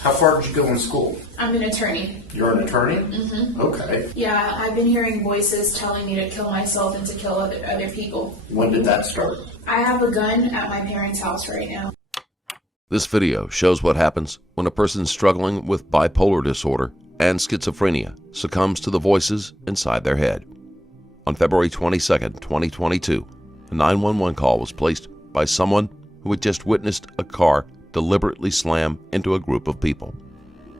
How far did you go in school? I'm an attorney. You're an attorney? Mm-hmm. Okay. Yeah, I've been hearing voices telling me to kill myself and to kill other people. When did that start? I have a gun at my parents' house right now. This video shows what happens when a person struggling with bipolar disorder and schizophrenia succumbs to the voices inside their head. On February 22, 2022, a 911 call was placed by someone who had just witnessed a car deliberately slam into a group of people.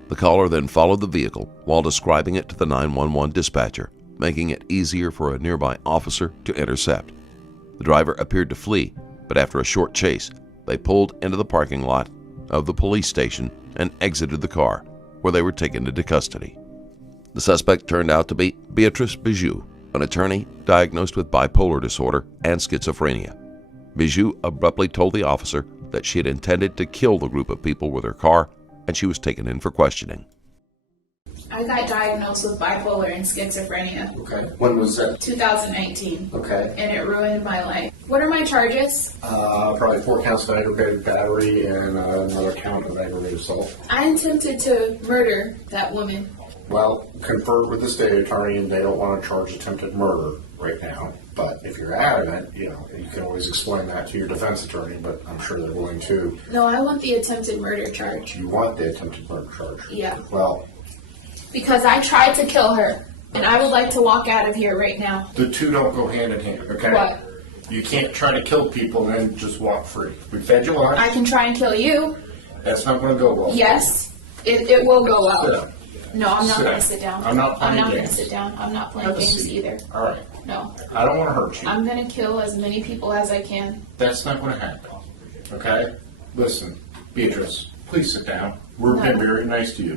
The caller then followed the vehicle while describing it to the 911 dispatcher, making it easier for a nearby officer to intercept. The driver appeared to flee, but after a short chase, they pulled into the parking lot of the police station and exited the car, where they were taken into custody. The suspect turned out to be Beatrice Bijoux, an attorney diagnosed with bipolar disorder and schizophrenia. Bijoux abruptly told the officer that she had intended to kill the group of people with her car, and she was taken in for questioning. I got diagnosed with bipolar and schizophrenia. Okay. When was that? 2019. Okay. And it ruined my life. What are my charges? Probably 4 counts of aggravated battery and another count of aggravated assault. I attempted to murder that woman. Well, conferred with the state attorney, and they don't want to charge attempted murder right now. But if you're adamant, you can always explain that to your defense attorney, but I'm sure they're willing to. No, I want the attempted murder charge. You want the attempted murder charge? Yeah. Well, because I tried to kill her, and I would like to walk out of here right now. the two don't go hand in hand, okay? What? You can't try to kill people and then just walk free. We fed you lunch. I can try and kill you. That's not going to go well. Yes, it will go well. Sit down. No, I'm not Sit going down. to sit down. I'm not playing going to games. sit down. I'm not playing Have a games seat. either. All right. No. I don't want to hurt you. I'm going to kill as many people as I can. That's not going to happen. Okay? Listen, Beatrice, please sit down. We're No. being very nice to you.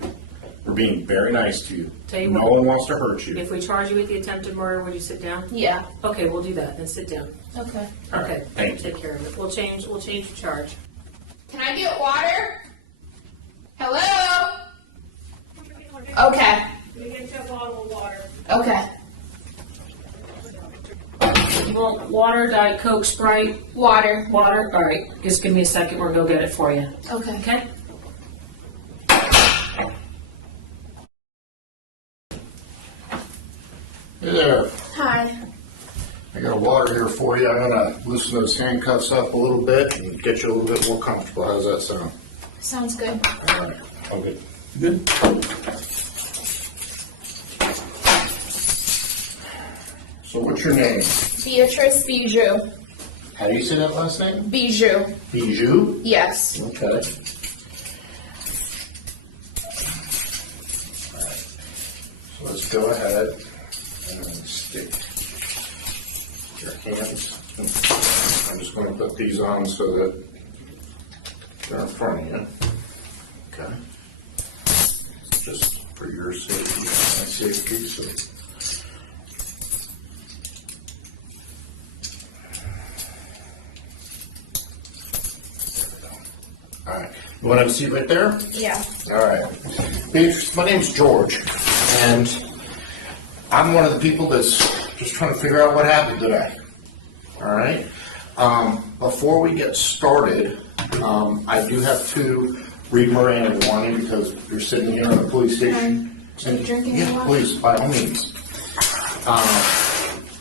We're being very nice to you. Tell you No what. one wants to hurt you. If we charge you with the attempted murder, would you sit down? Yeah. Okay, we'll do that. Then sit down. Okay. All right, Okay. thank you. Take care of it. We'll change your charge. Can I get water? Hello? Okay. We get you a bottle of water. Okay. You want water, Diet Coke, Sprite? Water. Water? All right. Just give me a second. We're going to go get it for you. Okay. Okay? Hey there. Hi. I got a water here for you. I'm going to loosen those handcuffs up a little bit and get you a little bit more comfortable. How's that sound? Sounds good. All right. All good. Good. So what's your name? Beatrice Bijoux. How do you say that last name? Bijoux. Bijoux? Yes. Okay. All right. So let's go ahead and stick your hands. I'm just going to put these on so that they're in front of you. Okay. Just for your safety and my safety. So. All right. You want to have a seat right there? Yeah. All right. Beatrice, my name's George, and I'm one of the people that's just trying to figure out what happened today. All right. Before we get started, I do have to read Miranda warning because you're sitting here in the police station. Should we drink any Yeah, water? please, by all means.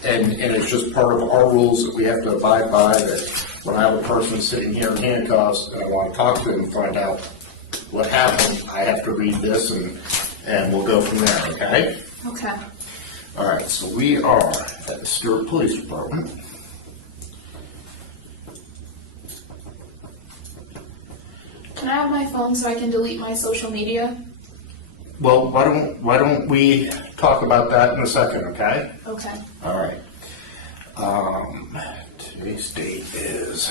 And it's just part of our rules that we have to abide by, that when I have a person sitting here in handcuffs and I want to talk to them and find out what happened, I have to read this and we'll go from there, okay? Okay. All right, so we are at the Stewart Police Department. Can I have my phone so I can delete my social media? Well, why don't we talk about that in a second, okay? Okay. All right. Today's date is...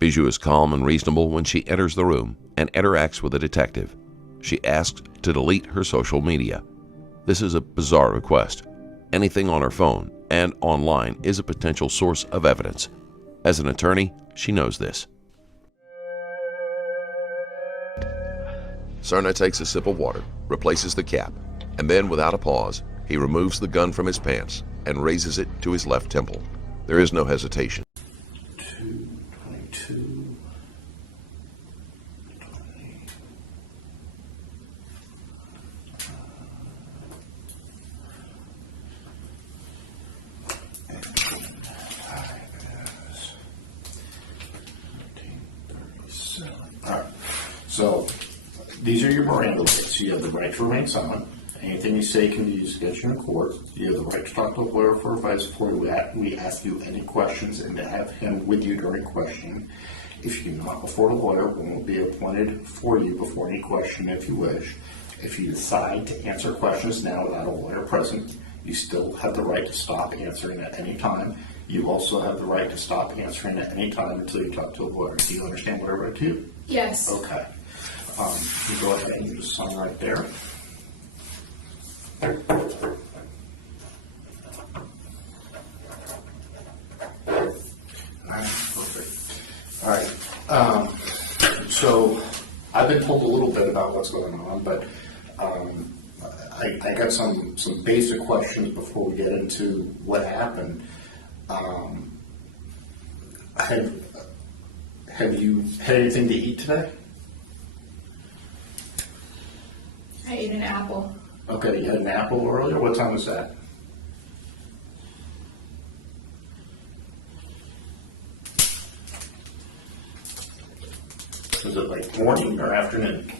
Bijoux is calm and reasonable when she enters the room and interacts with a detective. She asks to delete her social media. This is a bizarre request. Anything on her phone and online is a potential source of evidence. As an attorney, she knows this. Cerna takes a sip of water, replaces the cap, and then, without a pause, he removes the gun from his pants and raises it to his left temple. There is no hesitation. 222. Alright, so these are your Miranda rights. You have the right to remain silent. Anything you say can be used against you in court. You have the right to talk to a lawyer for advice before we ask you any questions and to have him with you during questioning. If you do not afford a lawyer, one will be appointed for you before any question if you wish. If you decide to answer questions now without a lawyer present, you still have the right to stop answering at any time. You also have the right to stop answering at any time until you talk to a lawyer. Do you understand what I read to you? Yes. Okay. You go ahead and you just sign right there. Perfect. All right. So I've been told a little bit about what's going on, but I got some basic questions before we get into what happened. Have you had anything to eat today? I ate an apple. Okay, you had an apple earlier? What time was that? Was it like morning or afternoon?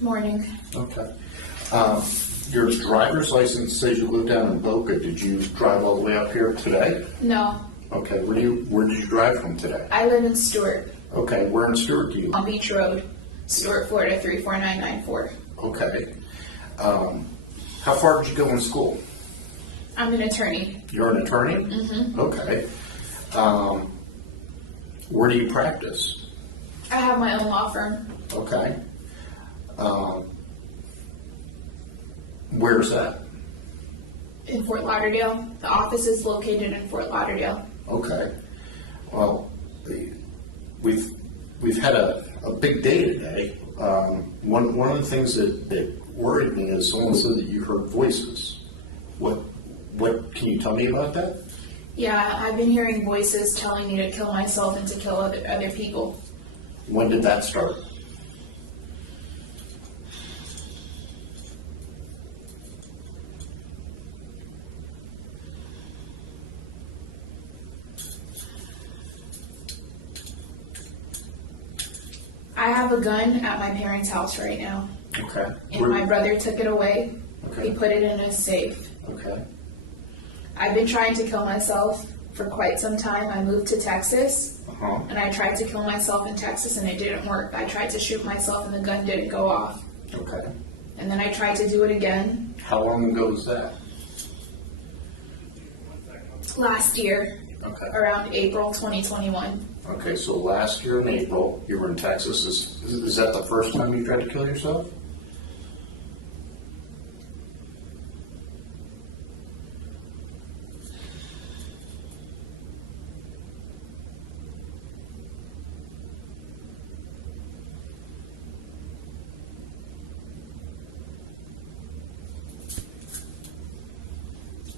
Morning. Okay. Your driver's license says you live down in Boca. Did you drive all the way up here today? No. Okay, where did you drive from today? I live in Stewart. Okay, where in Stewart do you live? On Beach Road, Stewart, Florida 34994. Okay. How far did you go in school? I'm an attorney. You're an attorney? Mm-hmm. Okay. Where do you practice? I have my own law firm Okay. Where's that? in Fort Lauderdale. The office is located in Fort Lauderdale. Okay. Well, we've had a big day today. One of the things that worried me is someone said that you heard voices. What can you tell me about that? Yeah, I've been hearing voices telling me to kill myself and to kill other people. When did that start? I have a gun at my parents' house right now, Okay. and my brother took it away. Okay. He put it in a safe. Okay. I've been trying to kill myself for quite some time. I moved to Texas, Uh-huh. and I tried to kill myself in Texas, and it didn't work. I tried to shoot myself, and the gun didn't go off. Okay. And then I tried to do it again How long ago was that? last year, Okay. around April 2021. Okay, so last year in April, you were in Texas. Is that the first time you tried to kill yourself?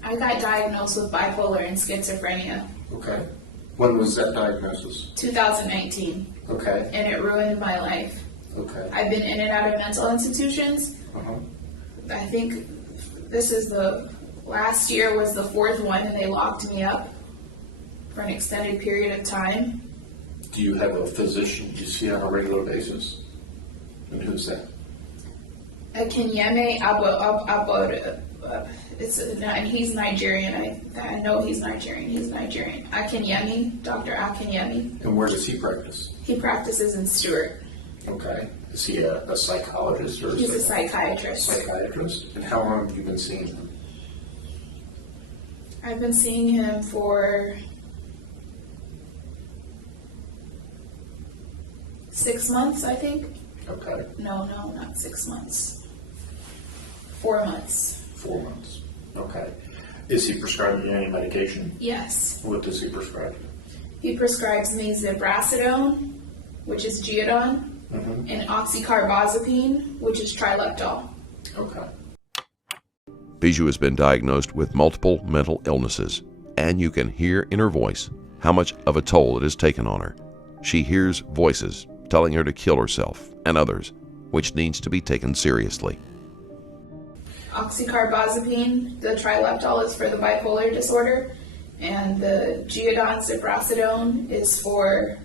I got diagnosed with bipolar and schizophrenia Okay. When was that diagnosis? 2019, Okay. and it ruined my life. Okay. I've been in and out of mental institutions. Uh-huh. I think this is last year was the fourth one, and they locked me up for an extended period of time. Do you have a physician you see on a regular basis? And who's that? Akinyeme and he's Nigerian. I know he's Nigerian. He's Nigerian. Akinyeme, Dr. Akinyeme. And where does he practice? He practices in Stewart. Okay. Is he a psychologist or He's a a psychiatrist. psychiatrist? And how long have you been seeing him? I've been seeing him for 6 months, I think. Okay. No, not 6 months. 4 months. 4 months. Okay. Is he prescribing you any medication? Yes. What does he prescribe you? He prescribes me zibrasidone, which is Geodon, and oxycarbazepine, which is Trileptal. Okay. Bijoux has been diagnosed with multiple mental illnesses, and you can hear in her voice how much of a toll it has taken on her. She hears voices telling her to kill herself and others, which needs to be taken seriously. Oxycarbazepine, the Trileptal, is for the bipolar disorder, and the geodon is for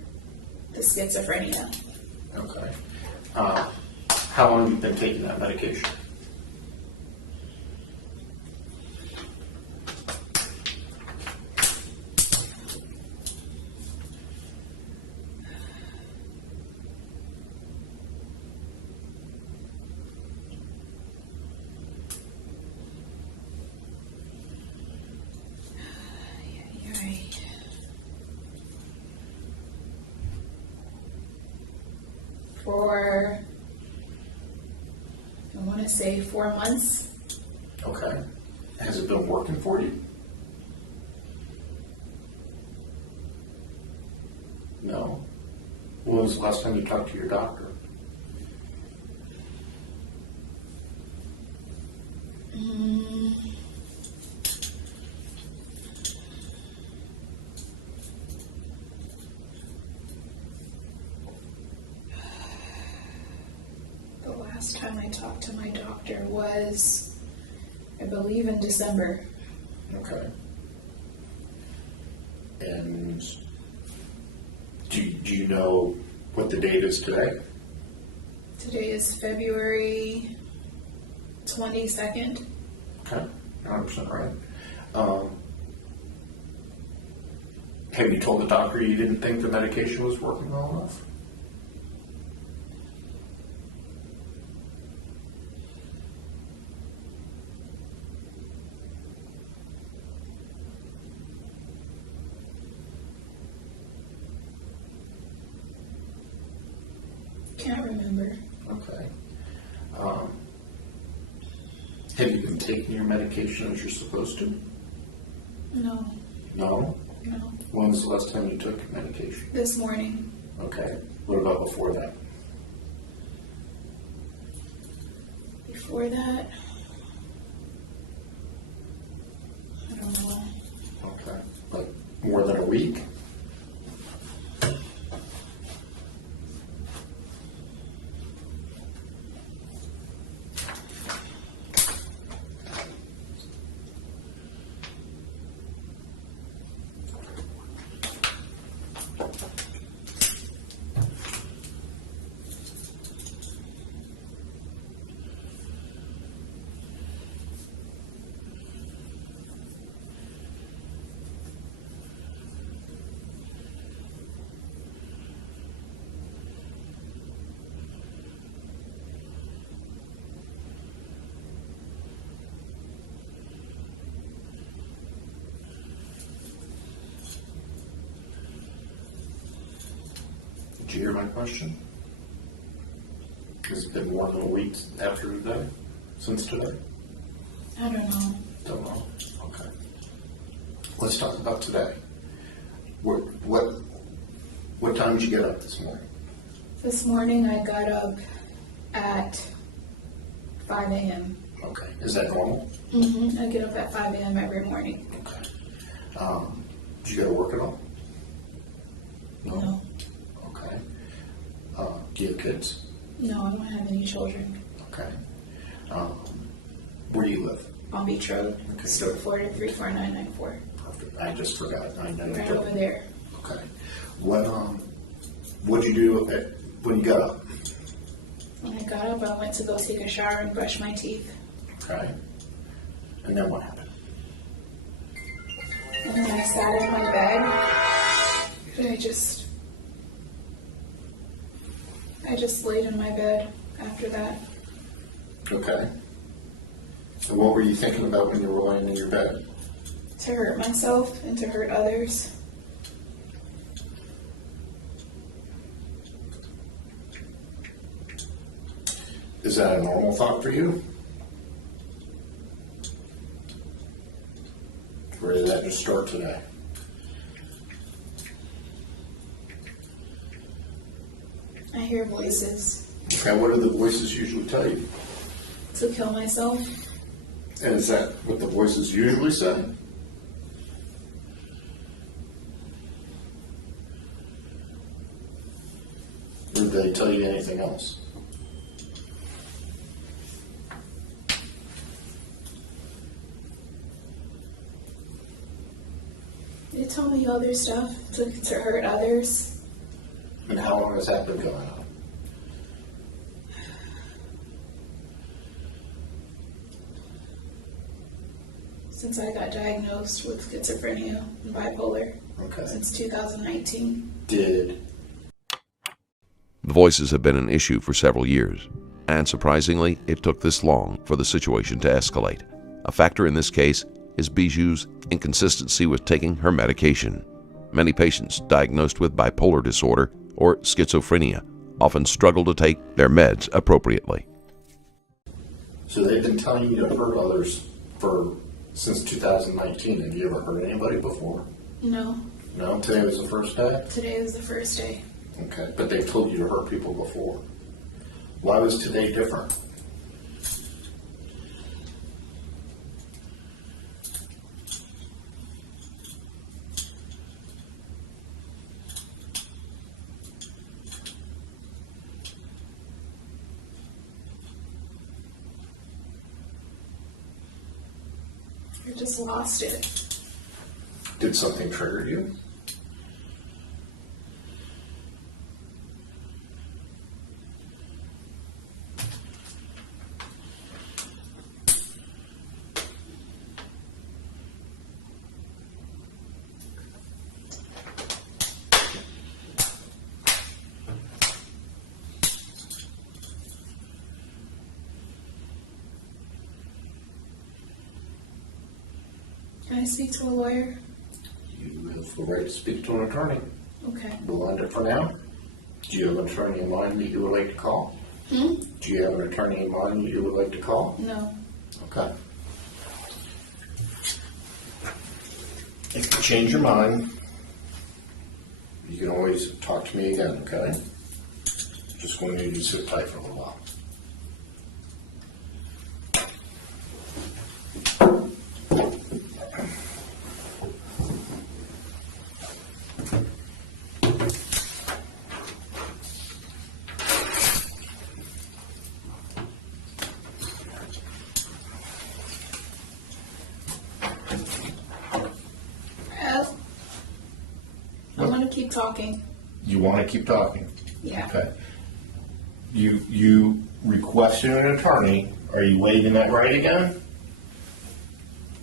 the schizophrenia. Okay. How long have you been taking that medication? For, I want to say 4 months. Okay. Has it been working for you? No. When was the last time you talked to your doctor? The last time I talked to my doctor was, I believe, in December. Okay. And do you know what the date is today? Today is February 22nd. Okay, 100% right. Have you told the doctor you didn't think the medication was working well enough? Can't remember. Okay. Have you been taking your medication as you're supposed to? No, No? no. When was the last time you took your medication? This morning. Okay. What about before that? Before that, I don't know. Okay. Like more than a week? Did you hear my question? Has it been more than a week after today? Since today? I don't know. Don't know. Okay. Let's talk about today. What time did you get up this morning? This morning I got up at 5 a.m. Okay. Is that normal? I get up at 5 a.m. every morning. Okay. Did you go to work at all? No. Okay. Do you have kids? No, I don't have any children. Okay. Where do you live? Palm Beach Road, Okay. Stuart, Florida 34994. Perfect. I just forgot. I know. Right over there. Okay. What'd you do when you got up? When I got up, I went to go take a shower and brush my teeth. Okay. And then what happened? And then I sat in my bed, and I just laid in my bed after that. Okay. And what were you thinking about when you were laying in your bed? To hurt myself and to hurt others. Is that a normal thought for you? Or did that just start today? I hear voices. Okay, what do the voices usually tell you? To kill myself. And is that what the voices usually say? Or do they tell you anything else? They tell me other stuff to hurt others. And how long has that been going on? Since I got diagnosed with schizophrenia and bipolar. Okay. Since 2019. Did The voices have been an issue for several years, and surprisingly, it took this long for the situation to escalate. A factor in this case is Bijoux's inconsistency with taking her medication. Many patients diagnosed with bipolar disorder or schizophrenia often struggle to take their meds appropriately. so they've been telling you to hurt others since 2019. Have you ever hurt anybody before? No. No? Today was the first day? Today was the first day. Okay. But they've told you to hurt people before. Why was today different? I just lost it. Did something trigger you? Can I speak to a lawyer? You have the right to speak to an attorney. Okay. We'll end it for now. Do you have an attorney in mind that you would like to call? Do you have an attorney in mind that you would like to call? No. Okay. If you change your mind, you can always talk to me again, okay? Just going to need you to sit tight for a little while. I want to keep talking. You want to keep talking? Yeah. Okay. You requested an attorney. Are you waiving that right again?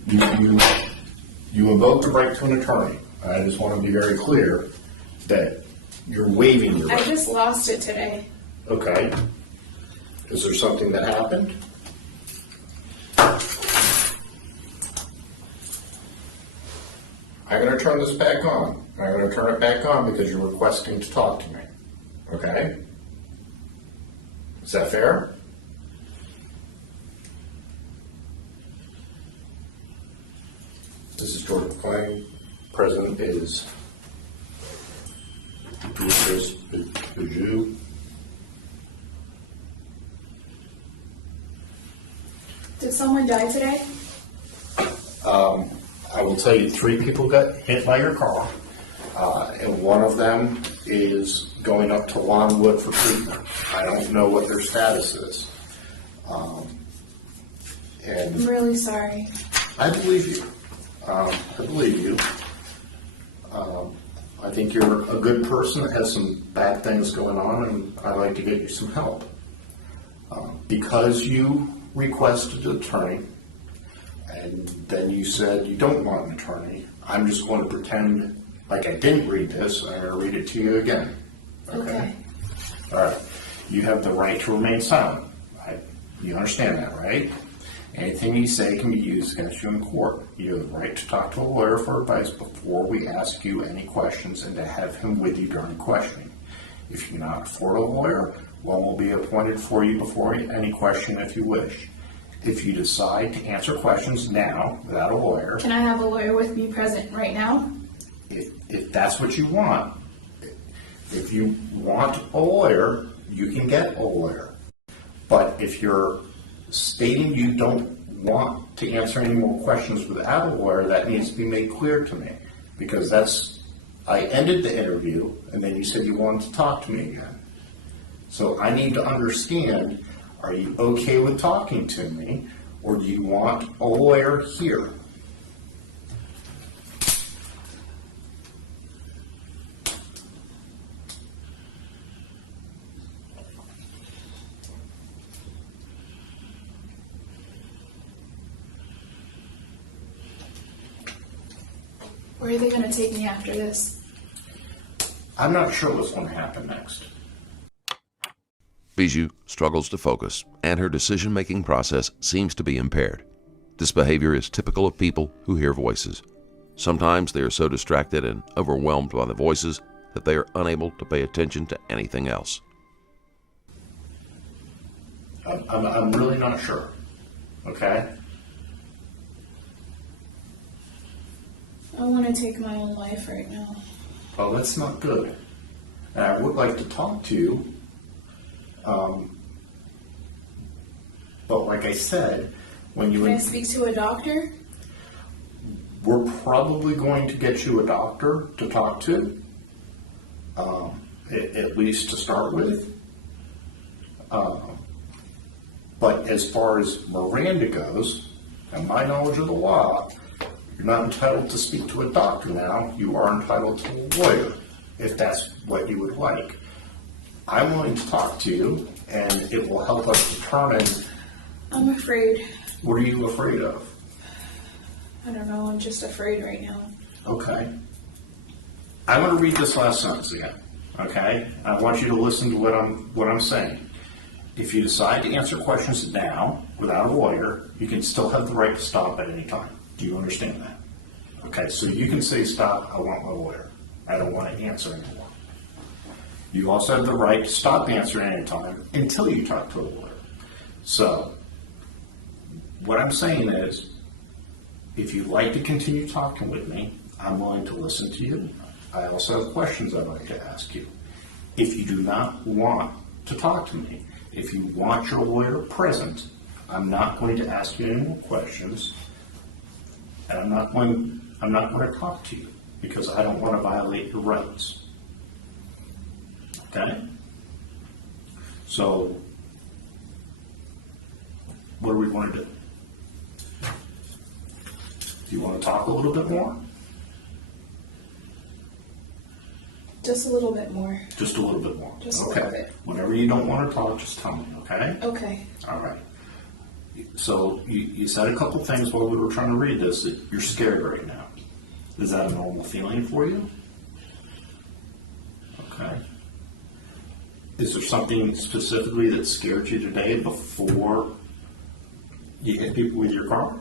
You invoked the right to an attorney. I just want to be very clear that you're waiving your I right. just lost it today. Okay. Is there something that happened? I'm going to turn this back on. I'm going to turn it back on because you're requesting to talk to me. Okay? Is that fair? This is George McClain. President is Beatrice Bijoux. Did someone die today? I will tell you, 3 people got hit by your car, and one of them is going up to Longwood for treatment. I don't know what their status is. I'm And really sorry. I believe you. I believe you. I think you're a good person that has some bad things going on, and I'd like to get you some help. Because you requested an attorney, and then you said you don't want an attorney, I'm just going to pretend like I didn't read this, and I'm going to read it to you again. Okay. All right. You have the right to remain silent. You understand that, right? Anything you say can be used against you in court. You have the right to talk to a lawyer for advice before we ask you any questions and to have him with you during questioning. If you cannot afford a lawyer, one will be appointed for you before any question if you wish. If you decide to answer questions now without a lawyer, Can I have a lawyer with me present right now? if that's what you want, if you want a lawyer, you can get a lawyer. But if you're stating you don't want to answer any more questions without a lawyer, that needs to be made clear to me. Because I ended the interview, and then you said you wanted to talk to me again. So I need to understand, are you okay with talking to me, or do you want a lawyer here? Where are they gonna take me after this? I'm not sure what's going to happen next. Bijoux struggles to focus, and her decision-making process seems to be impaired. This behavior is typical of people who hear voices. Sometimes they are so distracted and overwhelmed by the voices that they are unable to pay attention to anything else. I'm really not sure. Okay? I wanna take my own life right now. Well, that's not good. And I would like to talk to you. But like I said, when you... Can I speak to a doctor? We're probably going to get you a doctor to talk to, at least to start with. But as far as Miranda goes, and my knowledge of the law, you're not entitled to speak to a doctor now. You are entitled to a lawyer, if that's what you would like. I'm willing to talk to you, and it will help us determine... I'm afraid. What are you afraid of? I don't know, I'm just afraid right now. Okay. I'm going to read this last sentence again. Okay? I want you to listen to what I'm saying. If you decide to answer questions now without a lawyer, you can still have the right to stop at any time. Do you understand that? Okay, so you can say, stop, I want my lawyer. I don't want to answer anymore. You also have the right to stop answering any time until you talk to a lawyer. So, what I'm saying is, if you'd like to continue talking with me, I'm willing to listen to you. I also have questions I'd like to ask you. If you do not want to talk to me, if you want your lawyer present, I'm not going to ask you any more questions, and I'm not going to talk to you because I don't want to violate your rights. Okay? So, what do we want to do? Do you want to talk a little bit more? Just a little bit more. Just a little bit more. Just a okay. little bit. Whenever you don't want to talk, just tell me, okay? Okay. All right. So you said a couple things while we were trying to read this that you're scared right now. Is that a normal feeling for you? Okay. Is there something specifically that scared you today before you hit people with your car?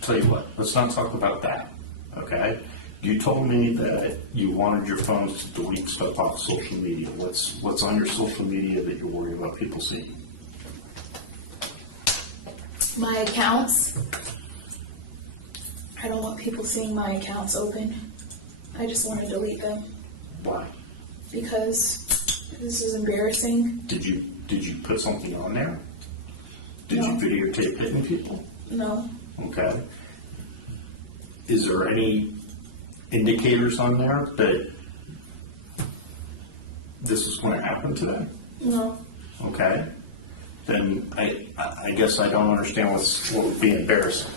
Tell you what, let's not talk about that, okay? You told me that you wanted your phones to delete stuff off social media. What's on your social media that you're worried about people seeing? My accounts. I don't want people seeing my accounts open. I just want to delete them Why? because this is embarrassing. Did you put something on there? Did No. you videotape hitting people? No. Okay. Is there any indicators on there that this is going to happen today? No. Okay. Then I guess I don't understand what would be embarrassing.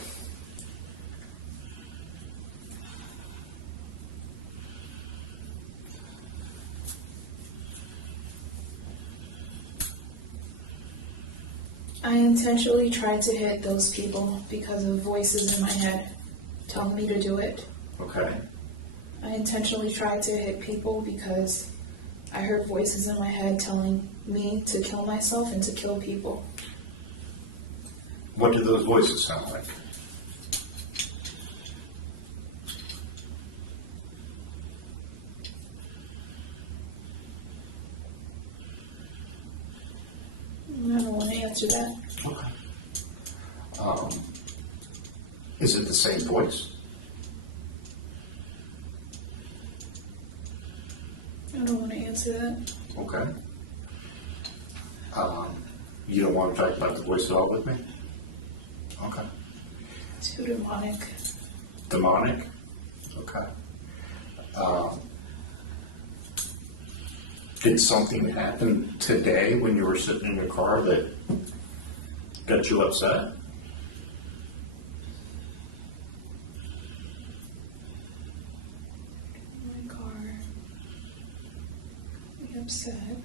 I intentionally tried to hit those people because of voices in my head telling me to do it. Okay. I intentionally tried to hit people because I heard voices in my head telling me to kill myself and to kill people. What do those voices sound like? I don't want to answer that. Okay. Is it the same voice? I don't want to answer that. Okay. You don't want to talk about the voice at all with me? Okay. Too demonic. Demonic? Okay. Did something happen today when you were sitting in your car that got you upset? My car. sad.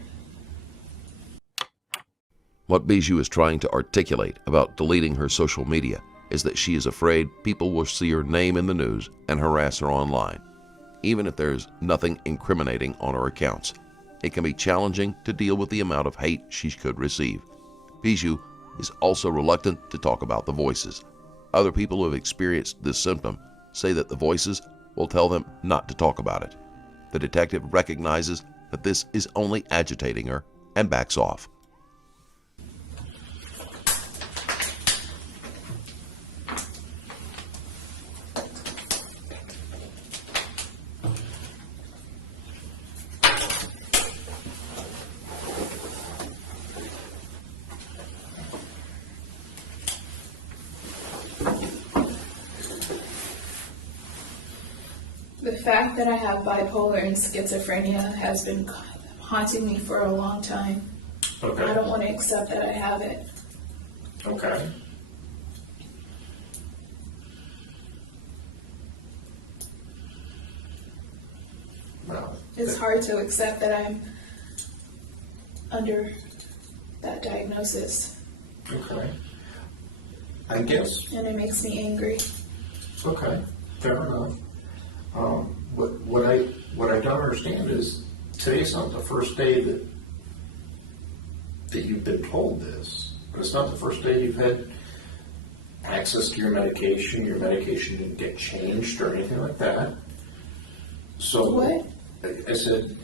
What Bijoux is trying to articulate about deleting her social media is that she is afraid people will see her name in the news and harass her online. Even if there's nothing incriminating on her accounts, it can be challenging to deal with the amount of hate she could receive. Bijoux is also reluctant to talk about the voices. Other people who have experienced this symptom say that the voices will tell them not to talk about it. The detective recognizes that this is only agitating her and backs off. The fact that I have bipolar and schizophrenia has been haunting me for a long time. Okay. I don't want to accept that I have it. Okay. Well, It's hard to accept that I'm under that diagnosis, okay. I guess, and it makes me angry. okay, fair enough. What I don't understand is today's not the first day that you've been told this. But it's not the first day you've had access to your medication. Your medication didn't get changed or anything like that. So What? I said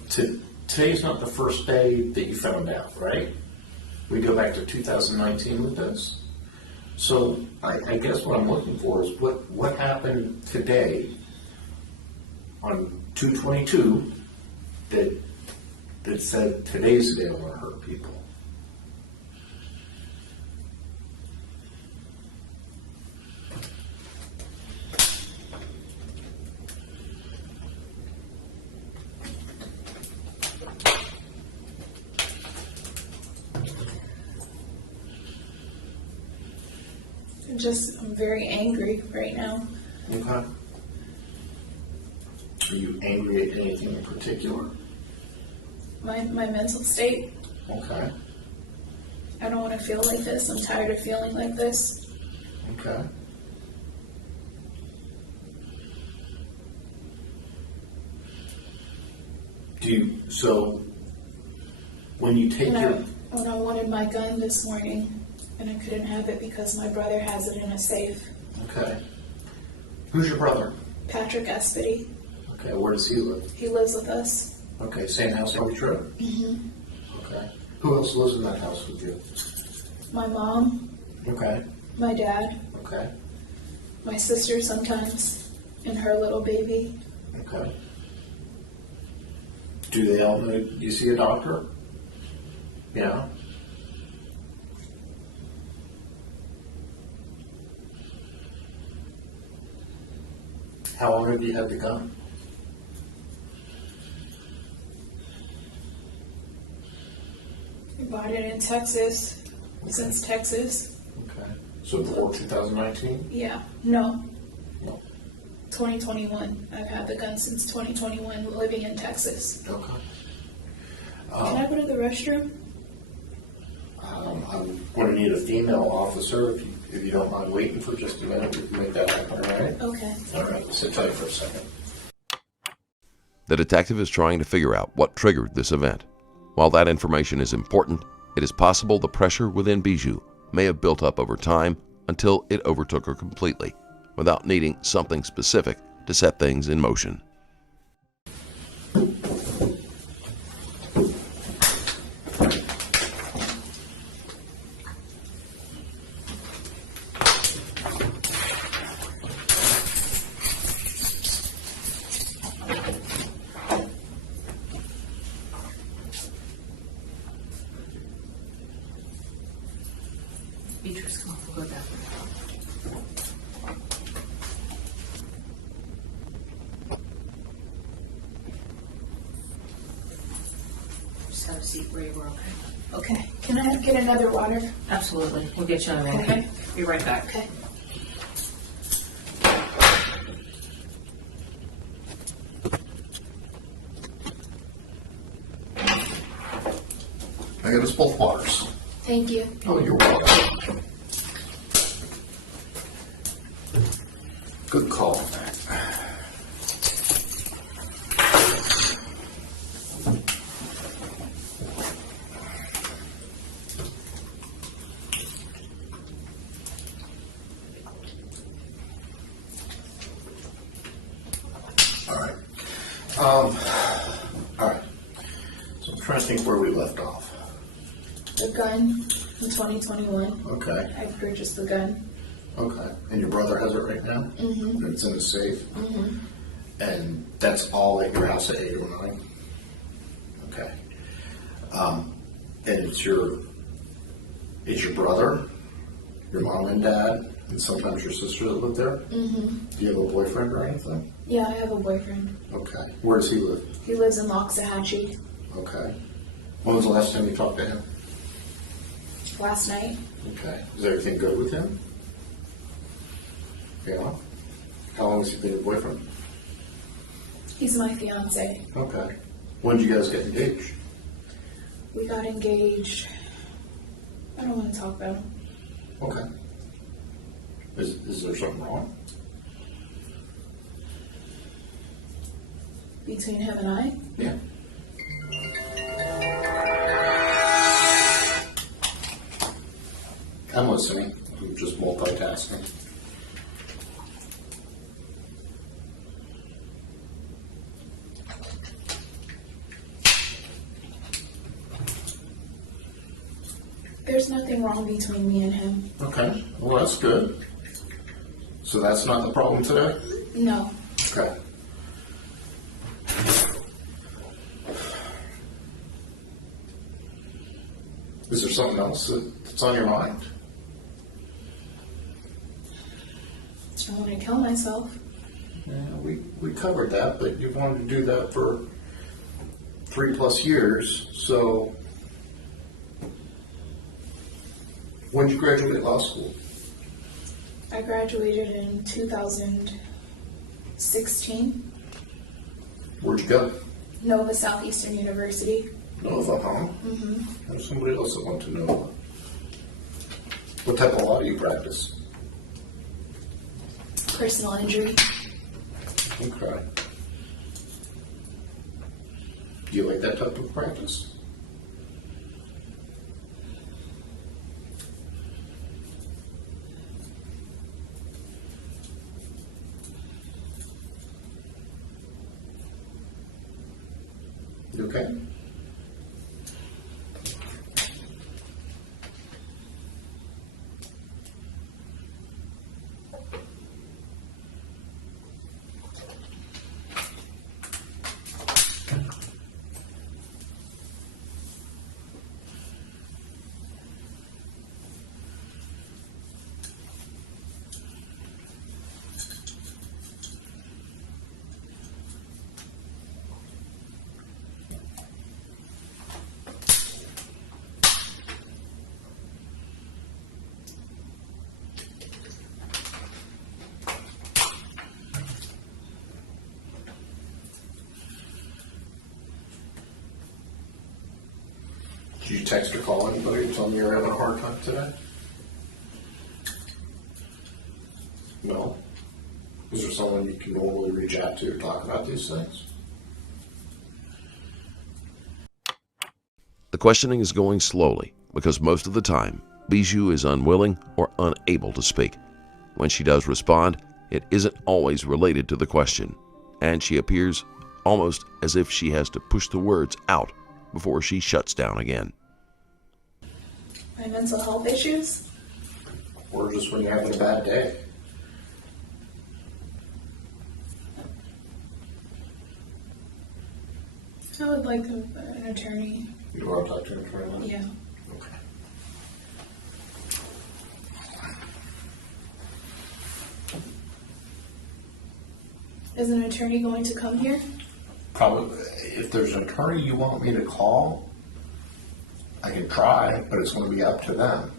today's not the first day that you found out, right? We go back to 2019 with this. So I guess what I'm looking for is what happened today on 2/22 that said today's the day I want to hurt people. I'm very angry right now. Okay. Are you angry at anything in particular? My mental state, Okay. I don't want to feel like this. I'm tired of feeling like this. Okay. So when you take When I wanted my gun this morning, and I couldn't have it because my brother has it in a safe. Okay. Who's your brother? Patrick Espedy. Okay, where does he live? He lives with us. Okay, same house every trip? Mm-hmm. Okay. Who else lives in that house with you? My mom, Okay. my dad, Okay. my sister sometimes, and her little baby. Okay. Do they all know you see a doctor? Yeah. How long have you had the gun? We bought it in Texas, since Texas. Okay. So before 2019? Yeah, no, No. 2021. I've had the gun since 2021, living in Texas. Okay. Can I go to the restroom? I'm going to need a female officer. If you don't mind waiting for just a minute, we can make that happen, all right? Okay. All right, sit tight for a second. The detective is trying to figure out what triggered this event. While that information is important, it is possible the pressure within Bijoux may have built up over time until it overtook her completely, without needing something specific to set things in motion. Beatrice, come on, we'll go back. Just have a seat where you were, okay? Okay. Can I get another water? Absolutely. We'll get you on there, okay? Be right back. Okay. I got us both waters. Thank you. Oh, you're welcome. Good call. All right. So I'm trying to think where we left off. The gun in 2021. Okay. I purchased the gun. Okay. And your brother has it right now? Mm-hmm. And it's in the safe? Mm-hmm. And that's all at your house at 809? Okay. And it's your brother, your mom and dad, and sometimes your sister that live there? Mm-hmm. Do you have a boyfriend or anything? Yeah, I have a boyfriend. Okay. Where does he live? He lives in Loxahatchee. Okay. When was the last time you talked to him? Last night. Okay. Is everything good with him? Yeah. How long has he been your boyfriend? He's my fiance. Okay. When did you guys get engaged? We got engaged. I don't want to talk about him. Okay. Is there something wrong? Between him and I? Yeah. I'm listening. I'm just multitasking. There's nothing wrong between me and him. Okay. Well, that's good. So that's not the problem today? No. Okay. Is there something else that's on your mind? I don't want to kill myself. Yeah, we covered that, but you wanted to do that for 3+ years, so when did you graduate law school? I graduated in 2016. Where'd you go? Nova Southeastern University. Nova, huh? Mm-hmm. There's somebody else that went to Nova. What type of law do you practice? Personal injury. Okay. Do you like that type of practice? You okay? Did you text or call anybody to tell me you're having a hard time today? No? Is there someone you can normally reach out to talk about these things? The questioning is going slowly because most of the time, Bijoux is unwilling or unable to speak. When she does respond, it isn't always related to the question, and she appears almost as if she has to push the words out before she shuts down again. My mental health issues? Or just when you're having a bad day? I would like an attorney. You want to talk to an attorney? Yeah. Okay. Is an attorney going to come here? Probably, if there's an attorney you want me to call, I can try, but it's going to be up to them.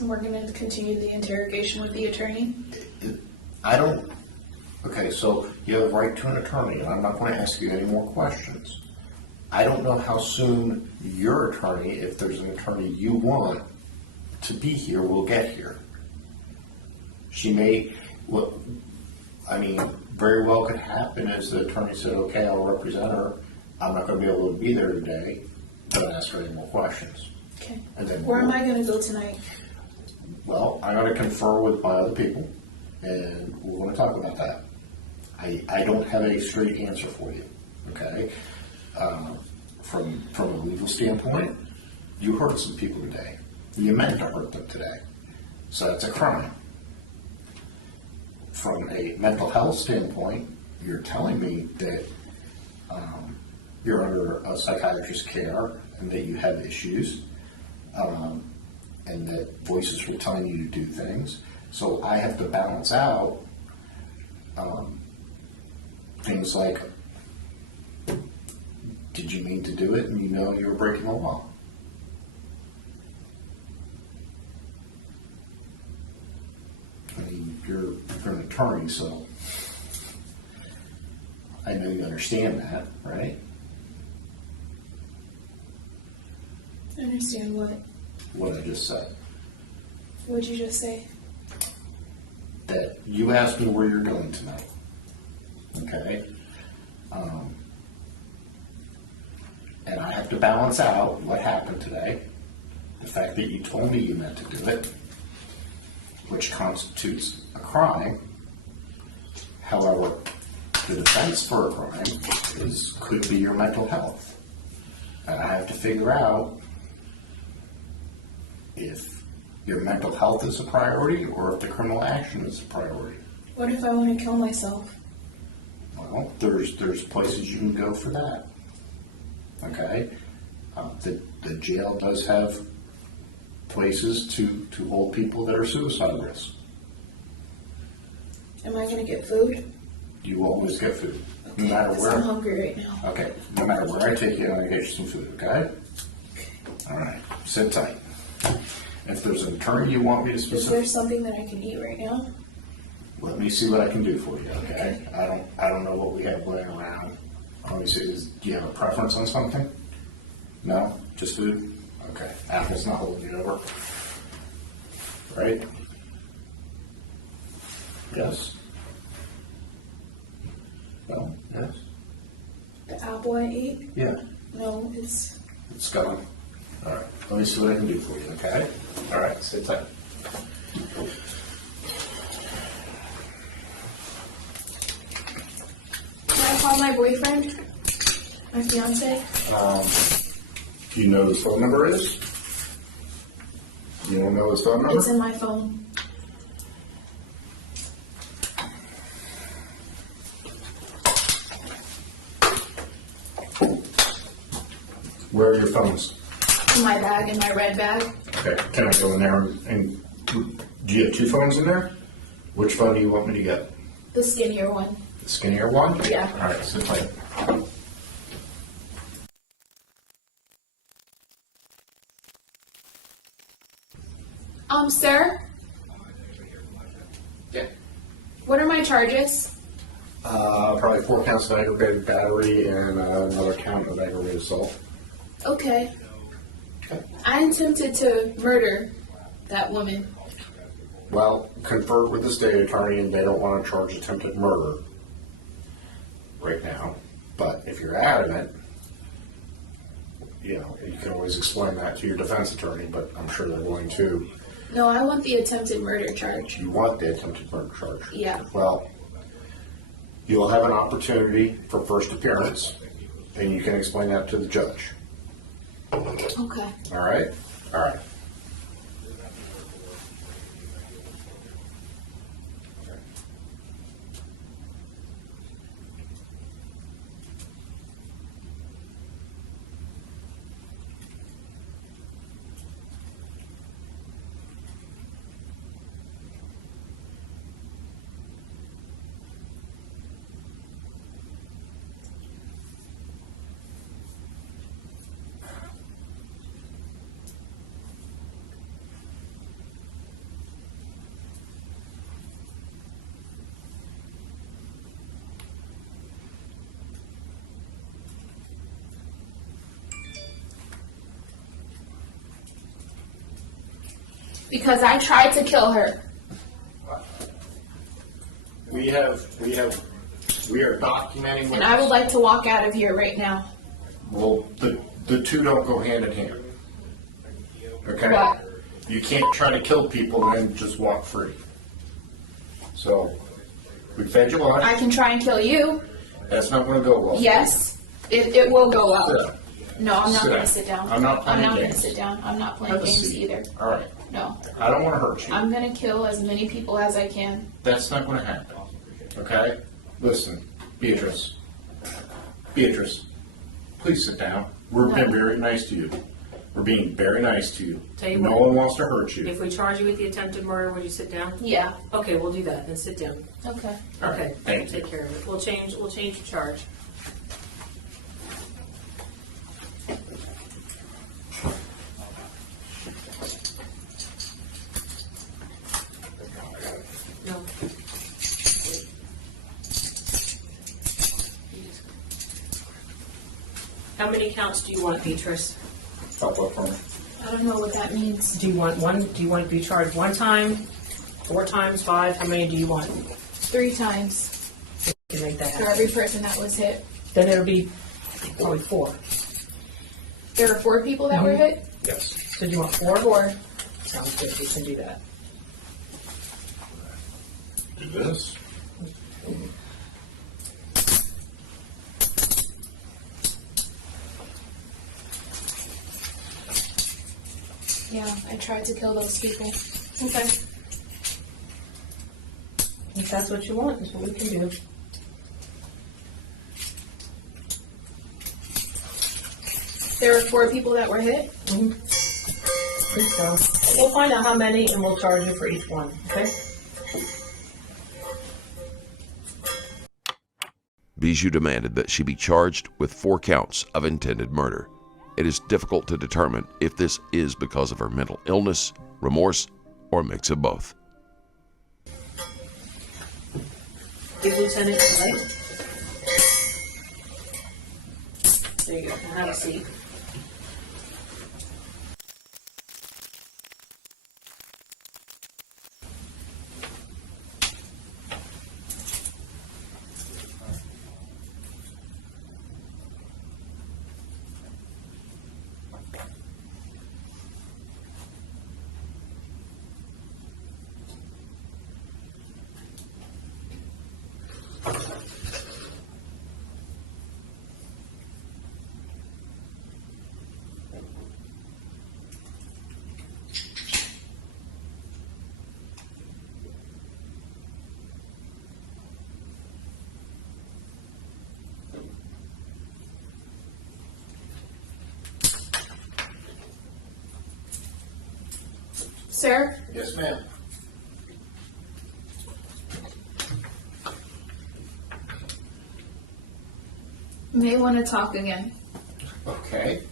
And we're gonna continue the interrogation with the attorney? I don't, okay, so you have a right to an attorney, and I'm not going to ask you any more questions. I don't know how soon your attorney, if there's an attorney you want to be here, will get here. She may, well, I mean, very well could happen is the attorney said, okay, I'll represent her. I'm not going to be able to be there today, but I'll ask her any more questions. Okay. And then Where am I gonna go tonight? Well, I gotta confer with my other people, and we're gonna talk about that. I don't have a straight answer for you, okay? From a legal standpoint, you hurt some people today. You meant to hurt them today. So that's a crime. From a mental health standpoint, you're telling me that you're under a psychiatrist's care and that you have issues. And that voices were telling you to do things. So I have to balance out things like, did you mean to do it and you know you were breaking the law? I mean, you're an attorney, so I know you understand that, right? I understand what? What I just said. What'd you just say? That you asked me where you're going tonight. Okay? And I have to balance out what happened today. The fact that you told me you meant to do it, which constitutes a crime. However, the defense for a crime could be your mental health. And I have to figure out if your mental health is a priority or if the criminal action is a priority. What if I want to kill myself? Well, there's places you can go for that. Okay? The jail does have places to hold people that are suicide risk. Am I gonna get food? You will always get food. Okay, No matter 'cause where. I'm hungry right now. Okay, no matter where I take you, I'm gonna get you some food, okay? All right, sit tight. If there's an attorney you want me to Is there specific, something that I can eat right now? let me see what I can do for you, okay? I don't know what we have laying around. Obviously, do you have a preference on something? No? Just food? Okay, apple's not holding you over. Right? Yes? No? Yes? The apple I ate? Yeah. No, it's... It's gone. All right. Let me see what I can do for you, okay? All right. Sit tight. Can I call my boyfriend? My fiance? Do you know his phone number is? You don't know his phone number? It's in my phone. Where are your phones? In my bag, in my red bag. Okay. Can I go in there and do you have two phones in there? Which phone do you want me to get? The skinnier one. The skinnier one? Yeah. All right. Sit tight. Sir? Yeah. What are my charges? Probably 4 counts of aggravated battery and another count of aggravated assault. Okay. Okay. I attempted to murder that woman. Well, conferred with the state attorney, and they don't want to charge attempted murder right now. But if you're adamant, you know, you can always explain that to your defense attorney, but I'm sure they're going to. No, I want the attempted murder charge. You want the attempted murder charge? Yeah. Well, you'll have an opportunity for first appearance, and you can explain that to the judge. Okay. All right? All right. Because I tried to kill her. We are documenting. And I would like to walk out of here right now. Well, the two don't go hand in hand. Okay? What? You can't try to kill people and then just walk free. So, we fed you lunch. I can try and kill you. That's not going to go well. Yes, it will go well. Sit down. No, I'm not Sit going down. to sit down. I'm not playing going to games. sit down. I'm not playing Have a games seat. either. All right. No. I don't want to hurt you. I'm going to kill as many people as I can. That's not going to happen. Okay? Listen, Beatrice. Beatrice, please sit down. We're No. being very nice to you. We're being very nice to you. Tell you No what. one wants to hurt you. If we charge you with the attempted murder, would you sit down? Yeah. Okay, we'll do that. Then sit down. Okay. All right, Okay, thank you. take care of it. We'll change your charge. No. How many counts do you want, Beatrice? Top up for me. I don't know what that means. Do you want one? Do you want to be charged 1 time, 4 times, 5? How many do you want? 3 times You can make that for happen. every person that was hit. Then it'll be probably 4. There were 4 people that were hit? Yes. So do you want 4? 4. Sounds good. We can do that. Do this. Yeah, I tried to kill those people. Okay. If that's what you want, that's what we can do. There were 4 people that were hit? Please go. We'll find out how many and we'll charge you for each one, okay? Bijoux demanded that she be charged with 4 counts of intended murder. It is difficult to determine if this is because of her mental illness, remorse, or a mix of both. Give Lieutenant a light. There you go. Have a seat. Sir? Yes, ma'am. You may want to talk again. Okay.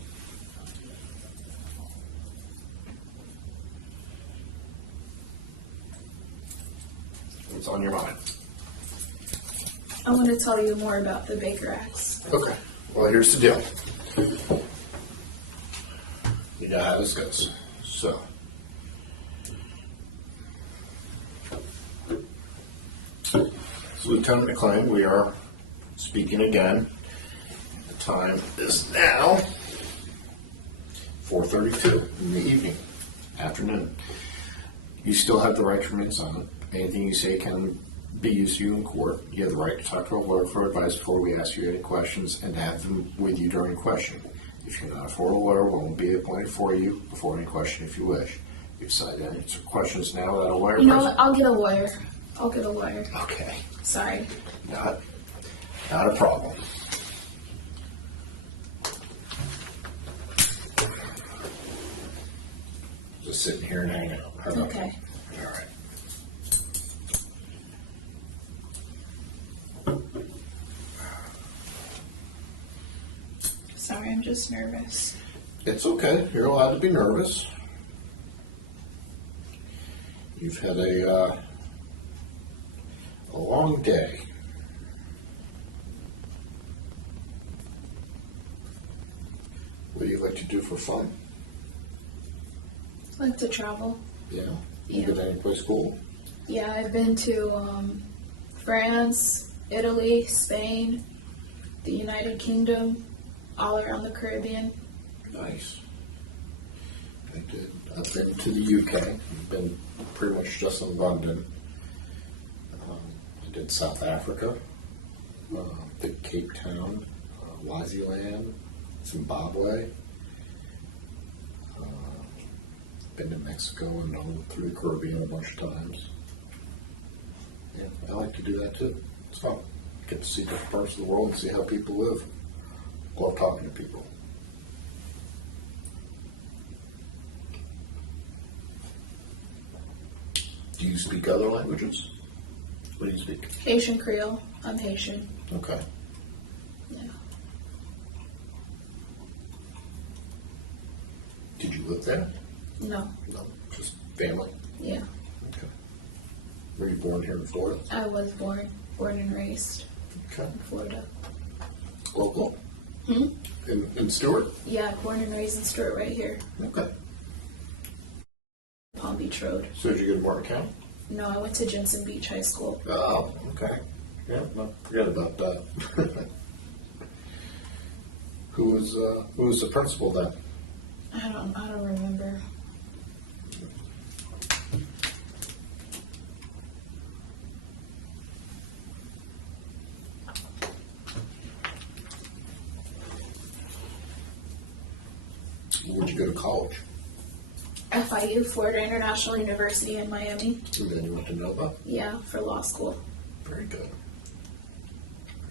What's on your mind? I want to tell you more about the Baker Acts. Okay. Well, here's the deal. You know how this goes. So, Lieutenant McLean, we are speaking again. The time is now 4:32 in the evening, afternoon. You still have the right to remain silent. Anything you say can be used to you in court. You have the right to talk to a lawyer for advice before we ask you any questions and to have them with you during questioning. If you're not afford a lawyer, one will be appointed for you before any question if you wish. You decide to answer questions now without a lawyer You know present. what? I'll get a lawyer. I'll get a lawyer. Okay, Sorry. not a problem. Just sitting here and hanging out. How about Okay. that? All right. Sorry, I'm just nervous. It's okay. You're allowed to be nervous. You've had a long day. What do you like to do for fun? I like to travel. Yeah? You Yeah. been to any place cool? Yeah, I've been to France, Italy, Spain, the United Kingdom, all around the Caribbean. Nice. I did. I've been to the UK. I've been pretty much just in London. I did South Africa, did Cape Town, Swaziland, Zimbabwe. Been to Mexico and all through the Caribbean a bunch of times. Yeah, I like to do that too. It's fun. Get to see different parts of the world and see how people live. Love talking to people. Do you speak other languages? What do you speak? Haitian Creole. I'm Haitian. Okay. Yeah. Did you live there? No. No, just family. Yeah. Okay. Were you born here in Florida? I was born and raised Okay. in Florida. Local? Hmm? In Stewart? Yeah, born and raised in Stewart, right here, Okay. Palm Beach Road. So did you get to Martin County? No, I went to Jensen Beach High School. Oh, okay. Yeah, no, forget about that. Who was the principal then? I don't remember. Where'd you go to college? FIU, Florida International University in Miami. And then you went to Nova? Yeah, for law school. Very good.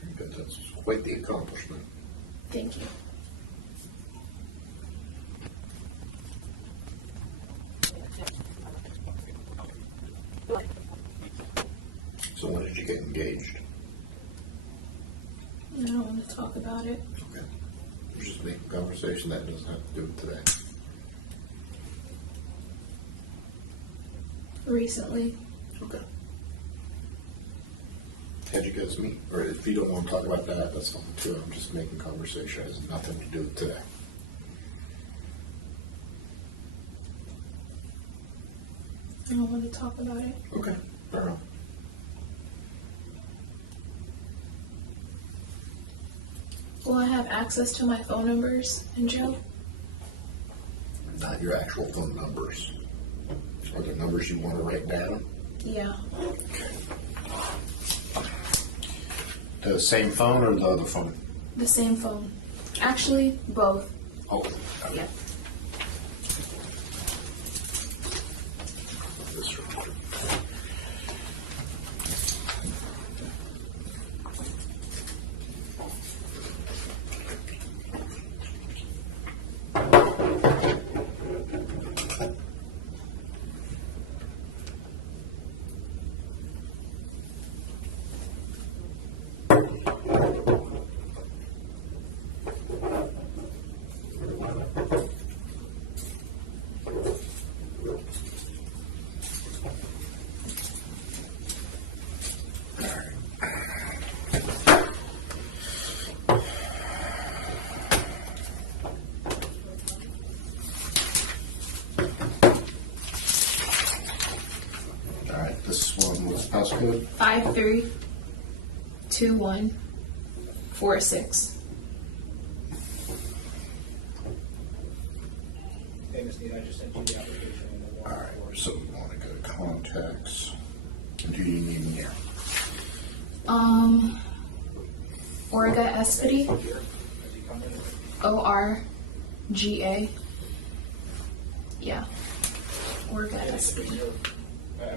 Very good. That's quite the accomplishment. Thank you. So when did you get engaged? I don't want to talk about it. Okay. We're just making conversation that doesn't have to do with today. Recently. Okay. How'd you guys meet? Or if you don't want to talk about that, that's fine too. I'm just making conversation. It has nothing to do with today. I don't want to talk about it. Okay. Fair enough. Will I have access to my phone numbers in jail? Not your actual phone numbers. Are there numbers you want to write down? Yeah. The same phone or the other phone? The same phone. Actually, both. Oh, okay. Yeah. This one. This one was passcode. 532146. Hey, Miss Nita, I just sent you the application. All right, so we want to go to contacts. And who do you need in here? Orga Espity. Has he come in? ORGA. Yeah. Orga Espity.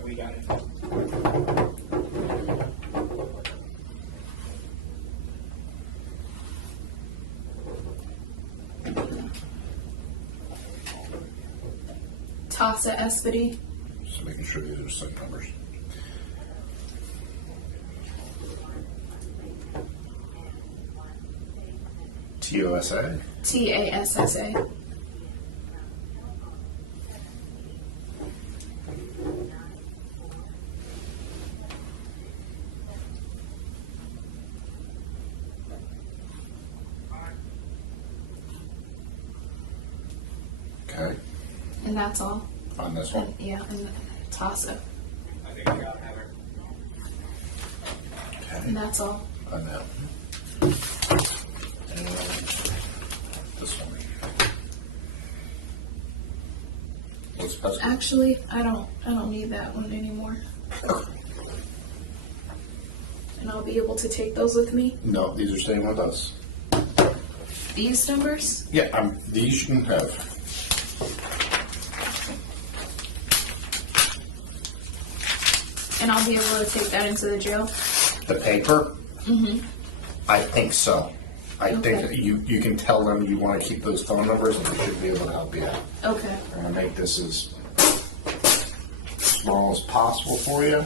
We got it. Tasa Espity. Just making sure these are the same numbers. TOSA. TASSA. Okay. And that's all. On this one? Yeah, and Tasa, I think we got Heather. and that's all. On that. And this one. What's best? Actually, I don't need that one anymore. And I'll be able to take those with me. No, these are staying with us. These numbers? Yeah, these you can have. And I'll be able to take that into the jail? The paper? Mm-hmm. I think so. I think Okay. you can tell them you want to keep those phone numbers and they should be able to help you out. Okay. I'm going to make this as small as possible for you.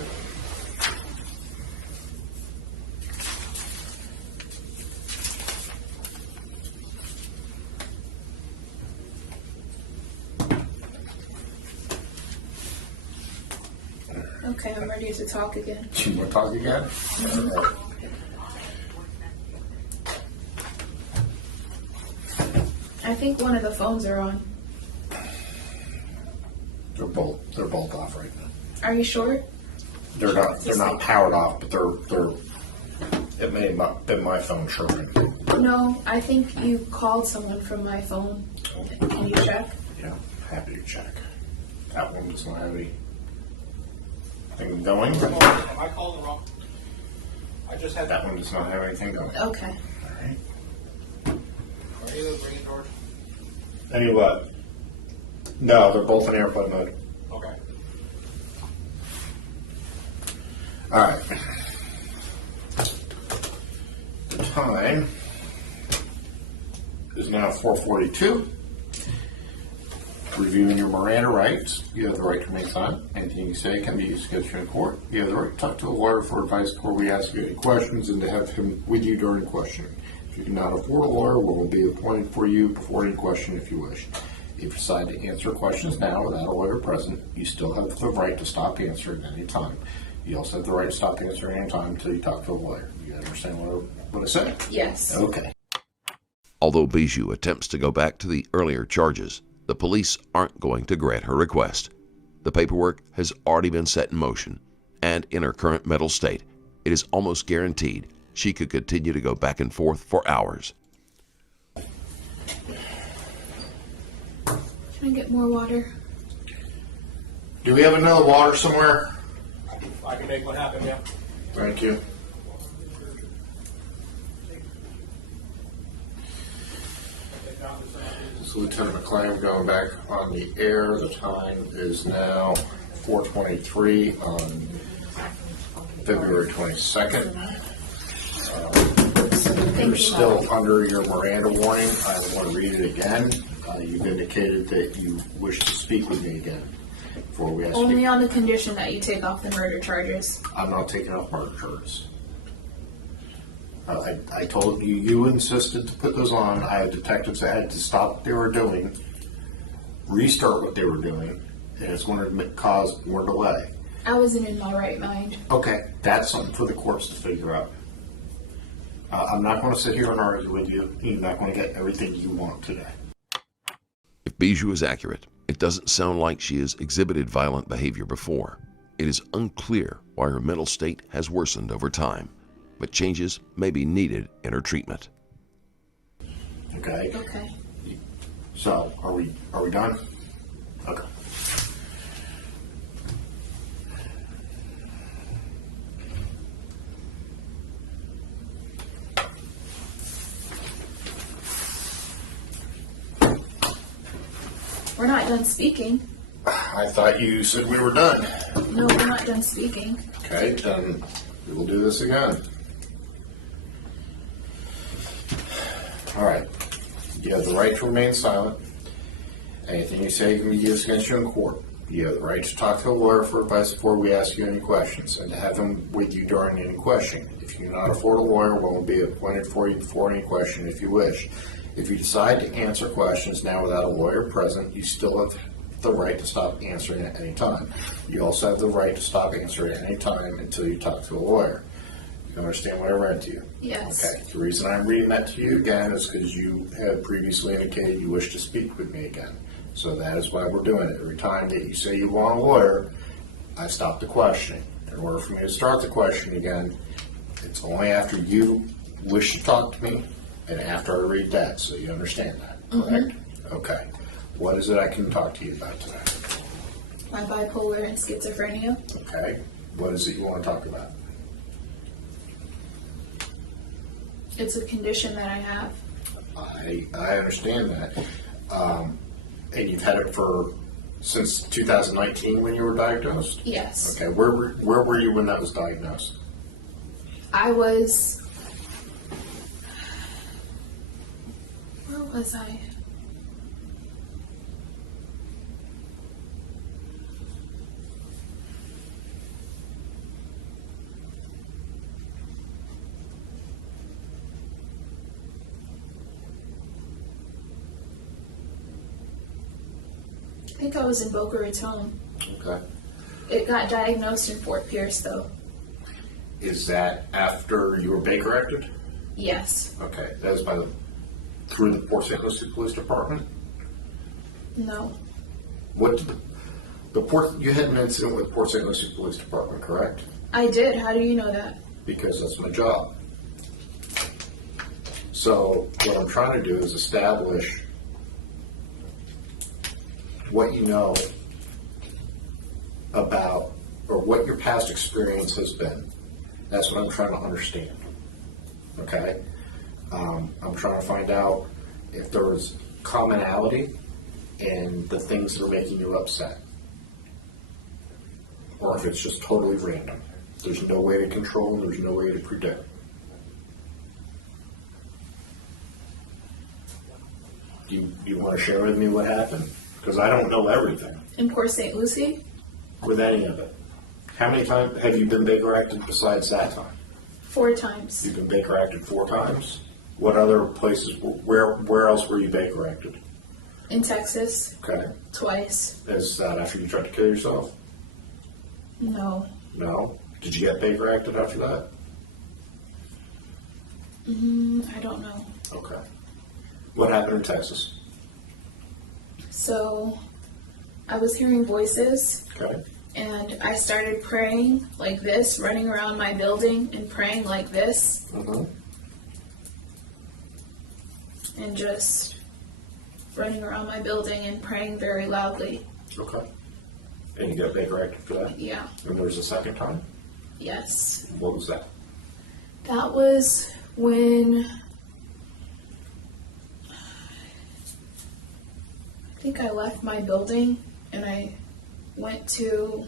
Okay, I'm ready to talk again. Do you want to talk again? Okay. I think one of the phones are on. They're both off right now. Are you sure? They're not powered off, but they're it may have not been my phone chirping. No, I think you called someone from my phone. Can you check? Yeah, happy to check. That one does not have anything going. Am I calling the wrong? I just had That one does not have anything going. Okay. All right. Are you ringing, George? Any what? No, they're both in airplane mode. Okay. All right. The time is now 4:42. Reviewing your Miranda rights. You have the right to remain silent. Anything you say can be used against you in court. You have the right to talk to a lawyer for advice before we ask you any questions and to have him with you during questioning. If you cannot afford a lawyer, one will be appointed for you before any question if you wish. If you decide to answer questions now without a lawyer present, you still have the right to stop answering at any time. You also have the right to stop answering any time until you talk to a lawyer. You understand what I said? Yes. Okay. Although Bijoux attempts to go back to the earlier charges, the police aren't going to grant her request. The paperwork has already been set in motion, and in her current mental state, it is almost guaranteed she could continue to go back and forth for hours. Can I get more water? Do we have another water somewhere? I can make what happen, yeah. Thank you. This is Lieutenant McClain going back on the air. The time is now 4:23 on February 22nd. You're still under your Miranda warning. I want to read it again. You've indicated that you wish to speak with me again before we ask Only you. on the condition that you take off the murder charges. I'm not taking off murder charges. I told you, you insisted to put those on. I had detectives that had to stop what they were doing, restart what they were doing, and it's going to cause more delay. I wasn't in my right mind. Okay, that's something for the courts to figure out. I'm not going to sit here and argue with you. You're not going to get everything you want today. If Bijoux is accurate, it doesn't sound like she has exhibited violent behavior before. It is unclear why her mental state has worsened over time, but changes may be needed in her treatment. Okay? Okay. So, are we done? Okay. We're not done speaking. I thought you said we were done. No, we're not done speaking. Okay, then we will do this again. All right. You have the right to remain silent. Anything you say can be used against you in court. You have the right to talk to a lawyer for advice before we ask you any questions and to have them with you during any questioning. If you cannot afford a lawyer, one will be appointed for you before any question if you wish. If you decide to answer questions now without a lawyer present, you still have the right to stop answering at any time. You also have the right to stop answering at any time until you talk to a lawyer. You understand what I read to you? Yes. Okay. The reason I'm reading that to you again is because you had previously indicated you wish to speak with me again. So that is why we're doing it. Every time that you say you want a lawyer, I stop the questioning. In order for me to start the question again, it's only after you wish to talk to me and after I read that, so you understand that, correct? Okay. What is it I can talk to you about today? My bipolar and schizophrenia. Okay. What is it you want to talk about? It's a condition that I have. I understand that. And you've had it since 2019 when you were diagnosed? Yes. Okay. Where were you when that was diagnosed? I was. Where was I? I think I was in Boca Raton. Okay. It got diagnosed in Fort Pierce, though. Is that after you were Baker acted? Yes. Okay. That was through the Port St. Lucie Police Department? No. What did you had an incident with Port St. Lucie Police Department, correct? I did. How do you know that? Because that's my job. So what I'm trying to do is establish what you know about, or what your past experience has been. That's what I'm trying to understand. Okay? I'm trying to find out if there is commonality in the things that are making you upset, or if it's just totally random. There's no way to control, there's no way to predict. Do you want to share with me what happened? Because I don't know everything In Port St. Lucie? with any of it. How many times have you been Baker acted besides that time? 4 times. You've been Baker acted 4 times. What other places? Where else were you Baker acted? In Texas. Okay. Twice. Is that after you tried to kill yourself? No. No. Did you get Baker acted after that? I don't know. Okay. What happened in Texas? So, I was hearing voices, Okay. and I started praying like this, running around my building and praying like this, Mm-hmm. and just running around my building and praying very loudly. Okay. And you got Baker acted for that? Yeah. And there was a second time? Yes. What was that? That was when I think I left my building and I went to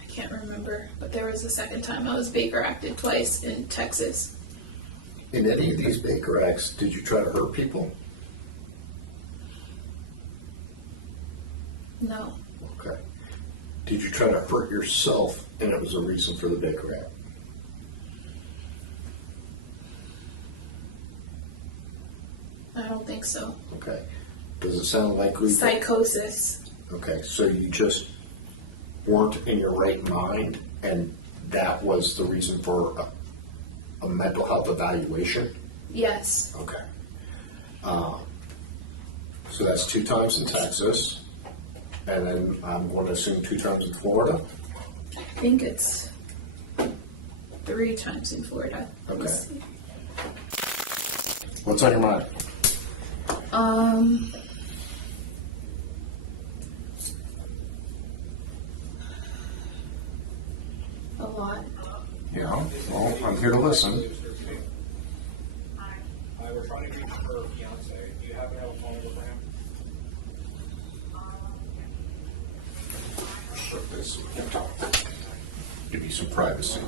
I can't remember, but there was a second time I was Baker acted twice in Texas. In any of these Baker acts, did you try to hurt people? No. Okay. Did you try to hurt yourself and it was a reason for the Baker act? I don't think so. Okay. Does it sound likely? Psychosis. Okay, so you just weren't in your right mind and that was the reason for a mental health evaluation? Yes. Okay. So that's 2 times in Texas, and then I'm going to assume 2 times in Florida? I think it's 3 times in Florida. Let me Okay. see. What's on your mind? A lot. Yeah, well, I'm here to listen. We're trying to reach her fiance. Do you happen to have a phone number for him? Sure, this, we can talk. Give you some privacy.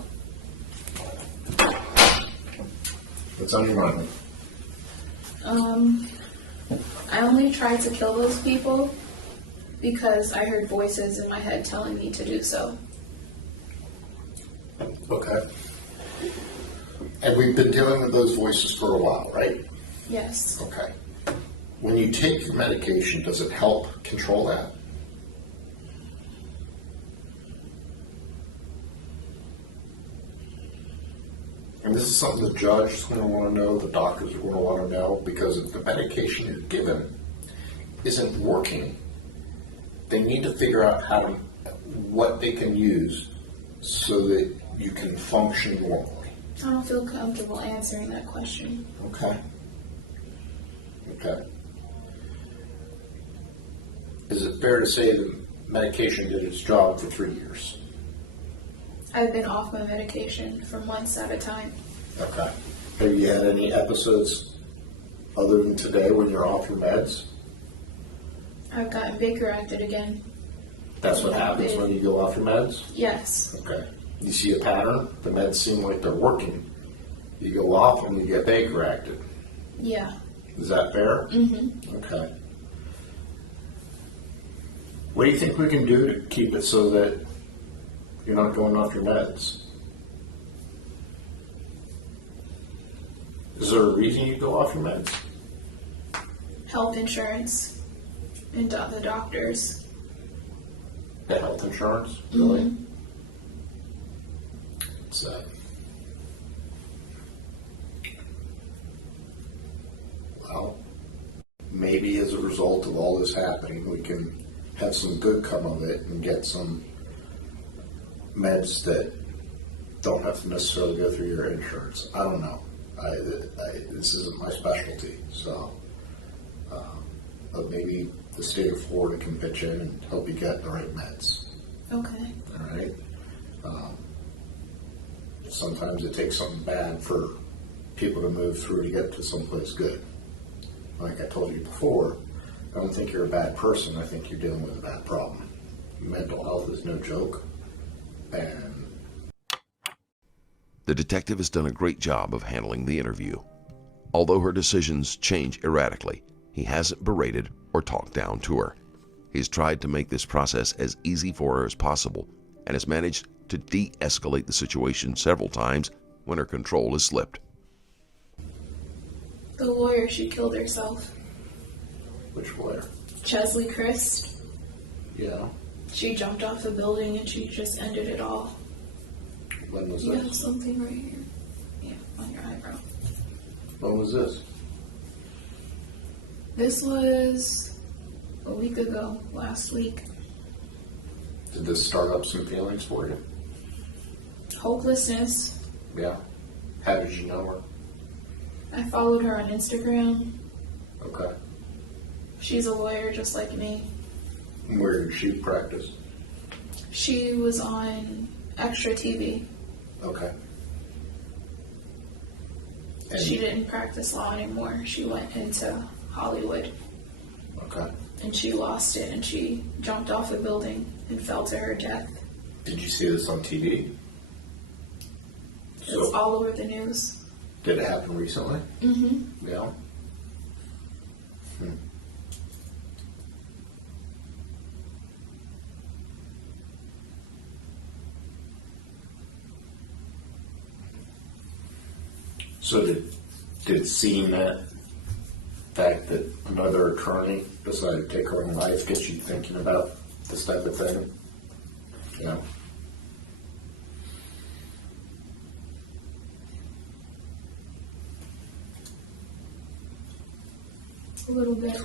What's on your mind? I only tried to kill those people because I heard voices in my head telling me to do so. Okay. And we've been dealing with those voices for a while, right? Yes. Okay. When you take your medication, does it help control that? And this is something the judge is going to want to know, the doctors are going to want to know, because if the medication you're given isn't working, they need to figure out what they can use so that you can function normally. I don't feel comfortable answering that question. Okay. Okay. Is it fair to say the medication did its job for 3 years? I've been off my medication for months at a time. Okay. Have you had any episodes other than today when you're off your meds? I've gotten Baker acted again. That's what happens when you go off your meds? Yes. Okay. You see a pattern? The meds seem like they're working. You go off and you get Baker acted. Yeah. Is that fair? Mm-hmm. Okay. What do you think we can do to keep it so that you're not going off your meds? Is there a reason you go off your meds? Health insurance and the doctors. The health insurance? Really? Mm-hmm. So, well, maybe as a result of all this happening, we can have some good come of it and get some meds that don't have to necessarily go through your insurance. I don't know. This isn't my specialty, so but maybe the state of Florida can pitch in and help you get the right meds. Okay. All right. Sometimes it takes something bad for people to move through to get to someplace good. Like I told you before, I don't think you're a bad person. I think you're dealing with a bad problem. Mental health is no joke, and The detective has done a great job of handling the interview. Although her decisions change erratically, he hasn't berated or talked down to her. He's tried to make this process as easy for her as possible and has managed to de-escalate the situation several times when her control has slipped. The lawyer, she killed herself. which lawyer? Chesley Christ. Yeah. She jumped off a building and she just ended it all. When was You have this? something right here. Yeah, on your eyebrow. When was this? This was a week ago, last week. Did this start up some feelings for you? Hopelessness. Yeah. How did you know her? I followed her on Instagram. Okay. She's a lawyer just like me. Where did she practice? She was on Extra TV. Okay. And She didn't practice law anymore. She went into Hollywood okay. and she lost it and she jumped off a building and fell to her death. Did you see this on TV? It's all over the news. Did it happen recently? Mm-hmm. Yeah. So did seeing that fact that another attorney decided to take her own life get you thinking about this type of thing? Yeah. A little bit.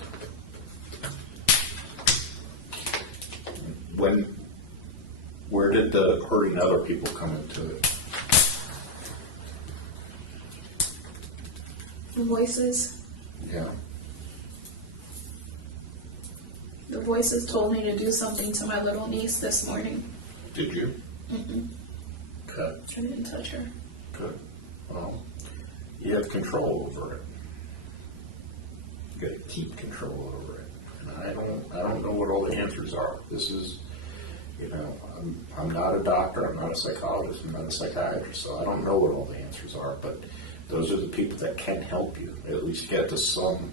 Where did the hurting other people come into it? The voices. Yeah. The voices told me to do something to my little niece this morning. Did you? Mm-mm. Okay. I didn't touch her. Good. Well, you have control over it. You got to keep control over it. And I don't know what all the answers are. This is, I'm not a doctor. I'm not a psychologist. I'm not a psychiatrist. So I don't know what all the answers are. But those are the people that can help you at least get to some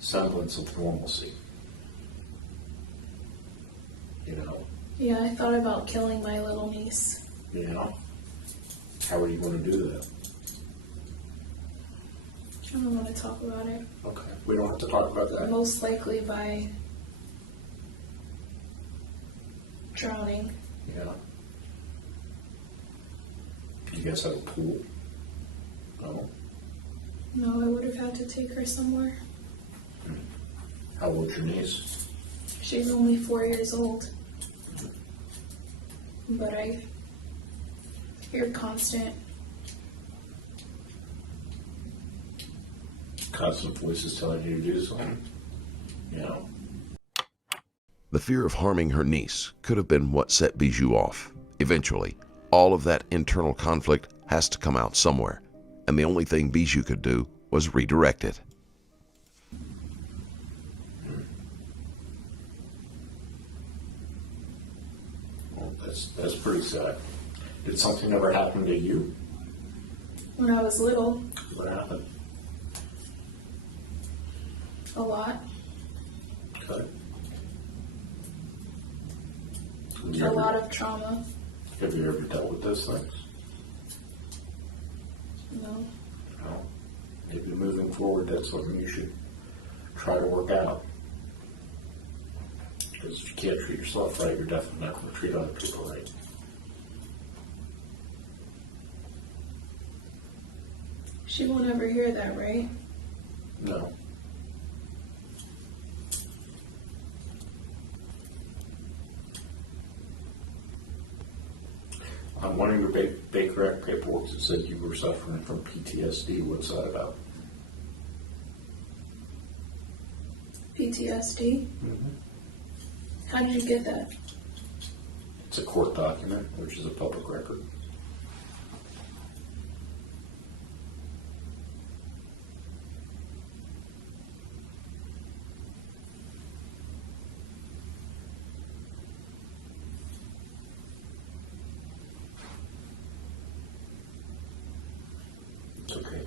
semblance of normalcy. Yeah, I thought about killing my little niece. How are you going to do that? I don't want to talk about it. Okay. We don't have to talk about that. Most likely by drowning. Yeah. You guys have a pool? No? No, I would have had to take her somewhere. How old's your niece? She's only 4 years old. But I hear constant Voices telling you to do something. You know? The fear of harming her niece could have been what set Bijoux off. Eventually, all of that internal conflict has to come out somewhere, and the only thing Bijoux could do was redirect it. Well, that's pretty sad. Did something ever happen to you? when I was little, What happened? a lot. Okay. A lot of trauma. Have you ever dealt with those things? No. No. Maybe moving forward, that's something you should try to work out. Because if you can't treat yourself right, you're definitely not going to treat other people right. She won't ever hear that, right? No. On one of your Baker Act paperwork, it said you were suffering from PTSD. What's that about? PTSD? How did you get that? It's a court document, which is a public record. It's okay.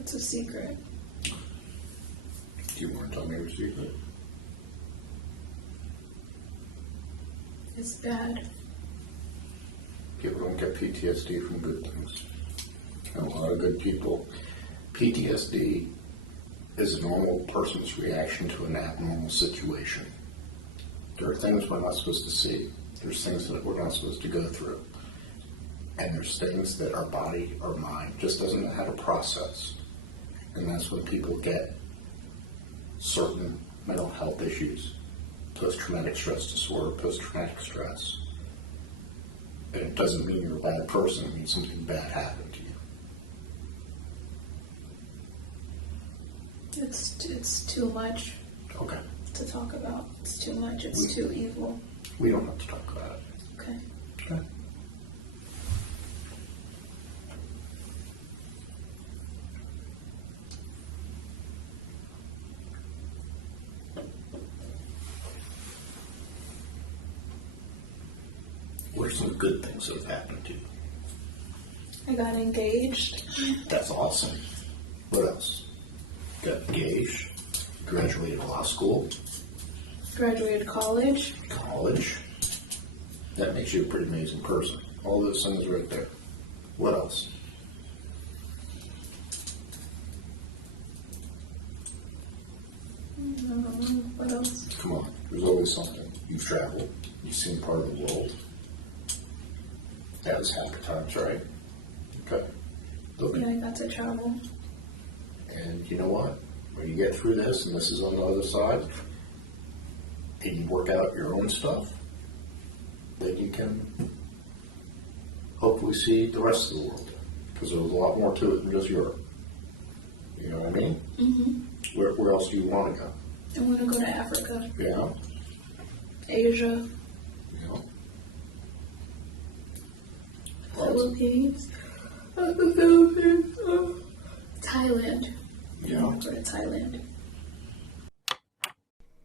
It's a secret. Do you want to tell me your secret? It's bad. People don't get PTSD from good things. And a lot of good people, PTSD is a normal person's reaction to an abnormal situation. There are things we're not supposed to see. There's things that we're not supposed to go through. And there's things that our body or mind just doesn't know how to process. And that's when people get certain mental health issues, post-traumatic stress disorder, post-traumatic stress. And it doesn't mean you're a bad person, it means something bad happened to you. It's too much Okay. to talk about. It's too much. It's too evil. We don't have to talk about it. Okay. Okay. What are some good things that have happened to you? I got engaged. That's awesome. What else? Got engaged, graduated law school, Graduated college. college. That makes you a pretty amazing person. All those things right there. What else? What else? Come on, there's always something. You've traveled, you've seen part of the world. That was happy times, right? Okay. Yeah, I got to travel. And you know what? When you get through this, and this is on the other side, and you work out your own stuff, then you can hopefully see the rest of the world. Because there's a lot more to it than just Europe. You know what I mean? Mm-hmm. Where else do you want to go? I want to go to Africa, Yeah? Asia, Yeah. Philippines, Thailand. I Yeah. want to go to Thailand.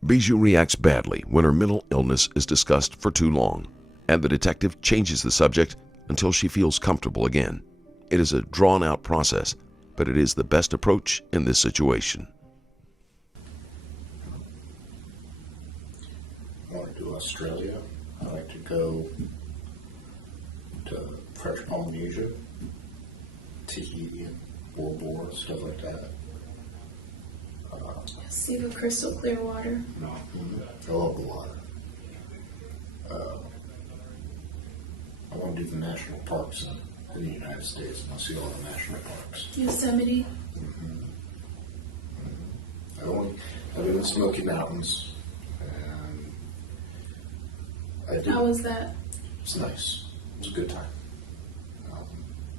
Bijoux reacts badly when her mental illness is discussed for too long, and the detective changes the subject until she feels comfortable again. It is a drawn-out process, but it is the best approach in this situation. I want to do Australia. I like to go French Polynesia, Tahiti, Bora Bora, stuff like that. See the crystal clear water. No, I love the water. I want to do the national parks in the United States, and I see all the national parks. Yosemite. I live in the Smoky Mountains, and How was that? it's nice. It was a good time.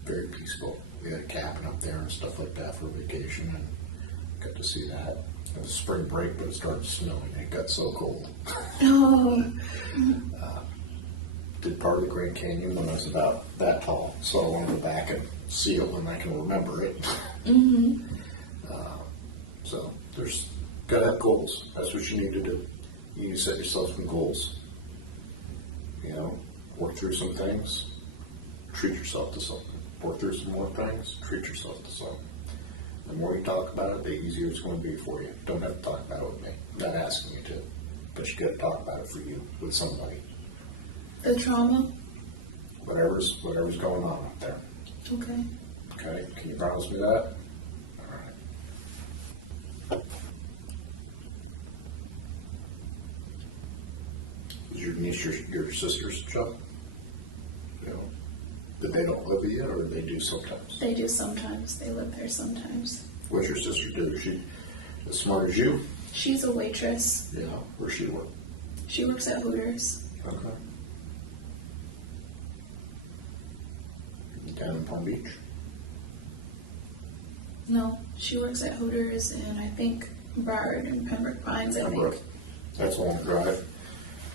Very peaceful. We had a cabin up there and stuff like that for vacation, and got to see that. It was spring break, but it started snowing. It got so cold. Oh, Did part of the Grand Canyon when I was about that tall, so I want to go back and see it when I can remember it. So there's gotta have goals. That's what you need to do. You need to set yourself some goals. You know, work through some things, treat yourself to something. Work through some more things, treat yourself to something. The more you talk about it, the easier it's going to be for you. Don't have to talk about it with me. I'm not asking you to, but you got to talk about it for you with somebody. the trauma. Whatever's going on up there. Okay. Okay, can you promise me that? All right. Is your niece your sister's job? You know, that they don't live with you, or they do sometimes? They do sometimes. They live there sometimes. What's your sister do? Is she as smart as you? She's a waitress. Yeah. Where she work? She works at Hooters. Okay. Down in Palm Beach? No, she works at Hooters and I think Broward and Pembroke Pines, I Pembroke. think. That's a long drive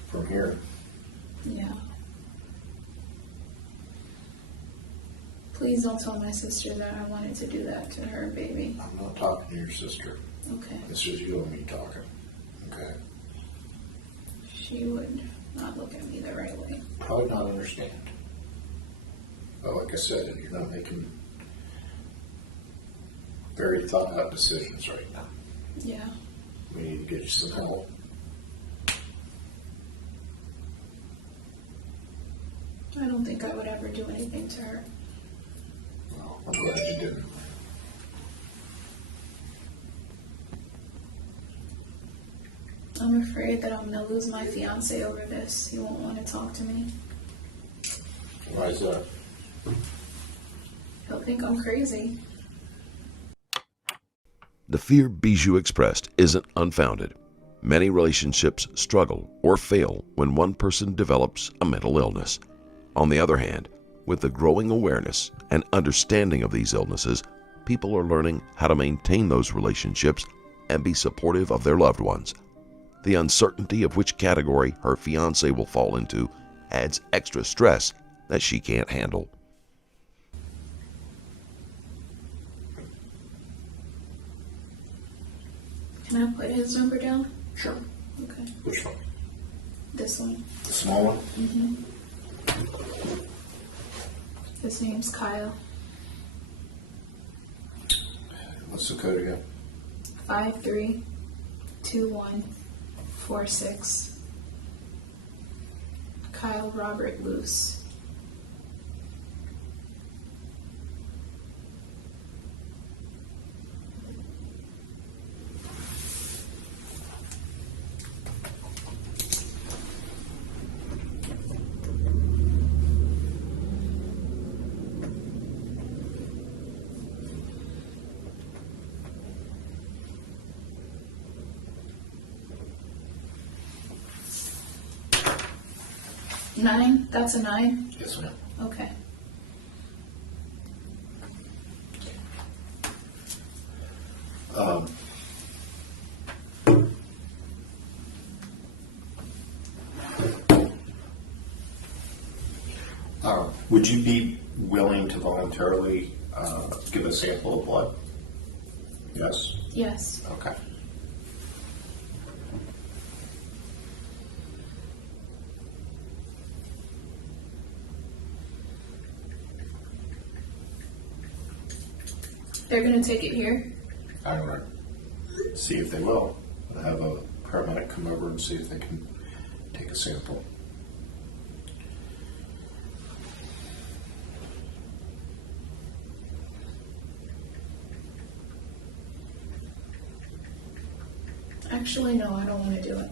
from here. Yeah. Please don't tell my sister that I wanted to do that to her baby. I'm not talking to your sister. Okay. It's just you and me talking. Okay. She would not look at me the right way. Probably not understand. But like I said, you're not making very thought out decisions right now. Yeah. We need to get you some help. I don't think I would ever do anything to her. Well, I'm glad you didn't. I'm afraid that I'm going to lose my fiance over this. He won't want to talk to me. Why is that? He'll think I'm crazy. The fear Bijoux expressed isn't unfounded. Many relationships struggle or fail when one person develops a mental illness. On the other hand, with the growing awareness and understanding of these illnesses, people are learning how to maintain those relationships and be supportive of their loved ones. The uncertainty of which category her fiancé will fall into adds extra stress that she can't handle. Can I put his number down? Sure. Okay. Which one? This one. The small one? His name's Kyle. What's the code again? 532146. Kyle Robert Luce. Nine? That's a 9? Yes, ma'am. Okay. Would you be willing to voluntarily give a sample of blood? Yes? Yes. Okay. They're gonna take it here? I don't know. See if they will. I'll have a paramedic come over and see if they can take a sample. Actually, no, I don't want to do it.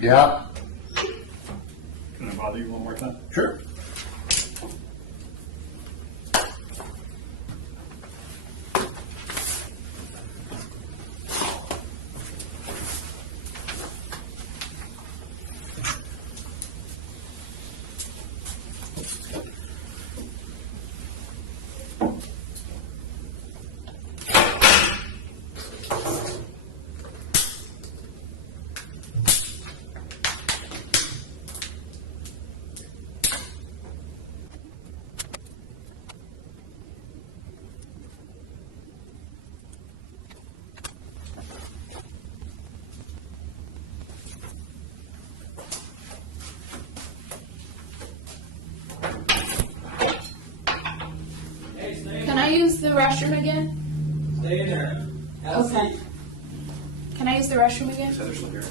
Yeah, Can I bother you one more time? sure. Can I use the restroom again? Stay in there. Have a Okay. seat. Can I use the restroom again? Is Heather still here?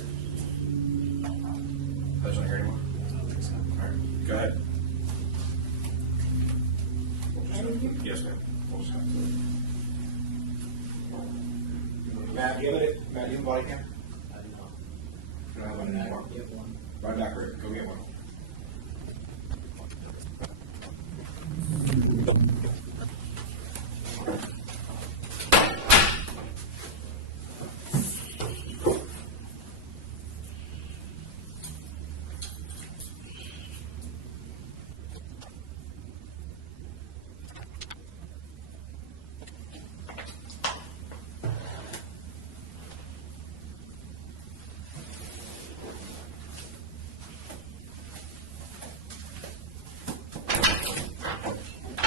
Heather's not here anymore? I don't think so. All right, go ahead. Yes, ma'am. We'll just have to- Matt, do you have a body cam? I don't know. You don't have one anymore? You have one. Right back, Rick. Go get one.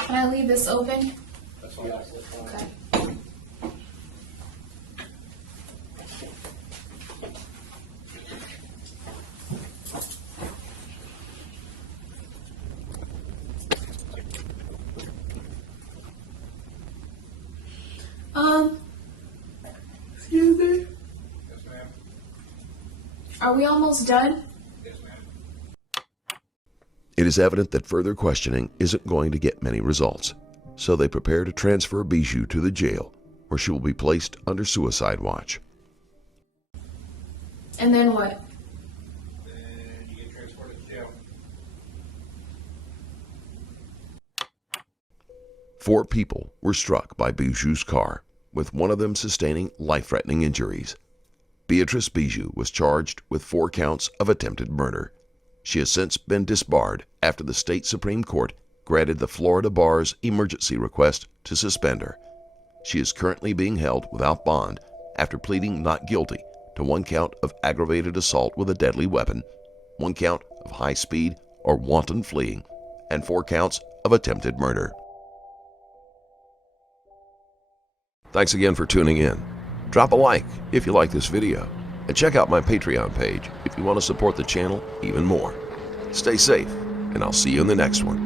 Can I leave this open? That's fine. Okay. Excuse me. Yes, ma'am. Are we almost done? Yes, ma'am. It is evident that further questioning isn't going to get many results, so they prepare to transfer Bijoux to the jail, where she will be placed under suicide watch. And then what? Then you get transported to jail. 4 people were struck by Bijou's car, with one of them sustaining life-threatening injuries. Beatrice Bijoux was charged with 4 counts of attempted murder. She has since been disbarred after the state Supreme Court granted the Florida bar's emergency request to suspend her. She is currently being held without bond after pleading not guilty to 1 count of aggravated assault with a deadly weapon, 1 count of high speed or wanton fleeing, and 4 counts of attempted murder. Thanks again for tuning in. Drop a like if you like this video, and check out my Patreon page if you want to support the channel even more. Stay safe, and I'll see you in the next one.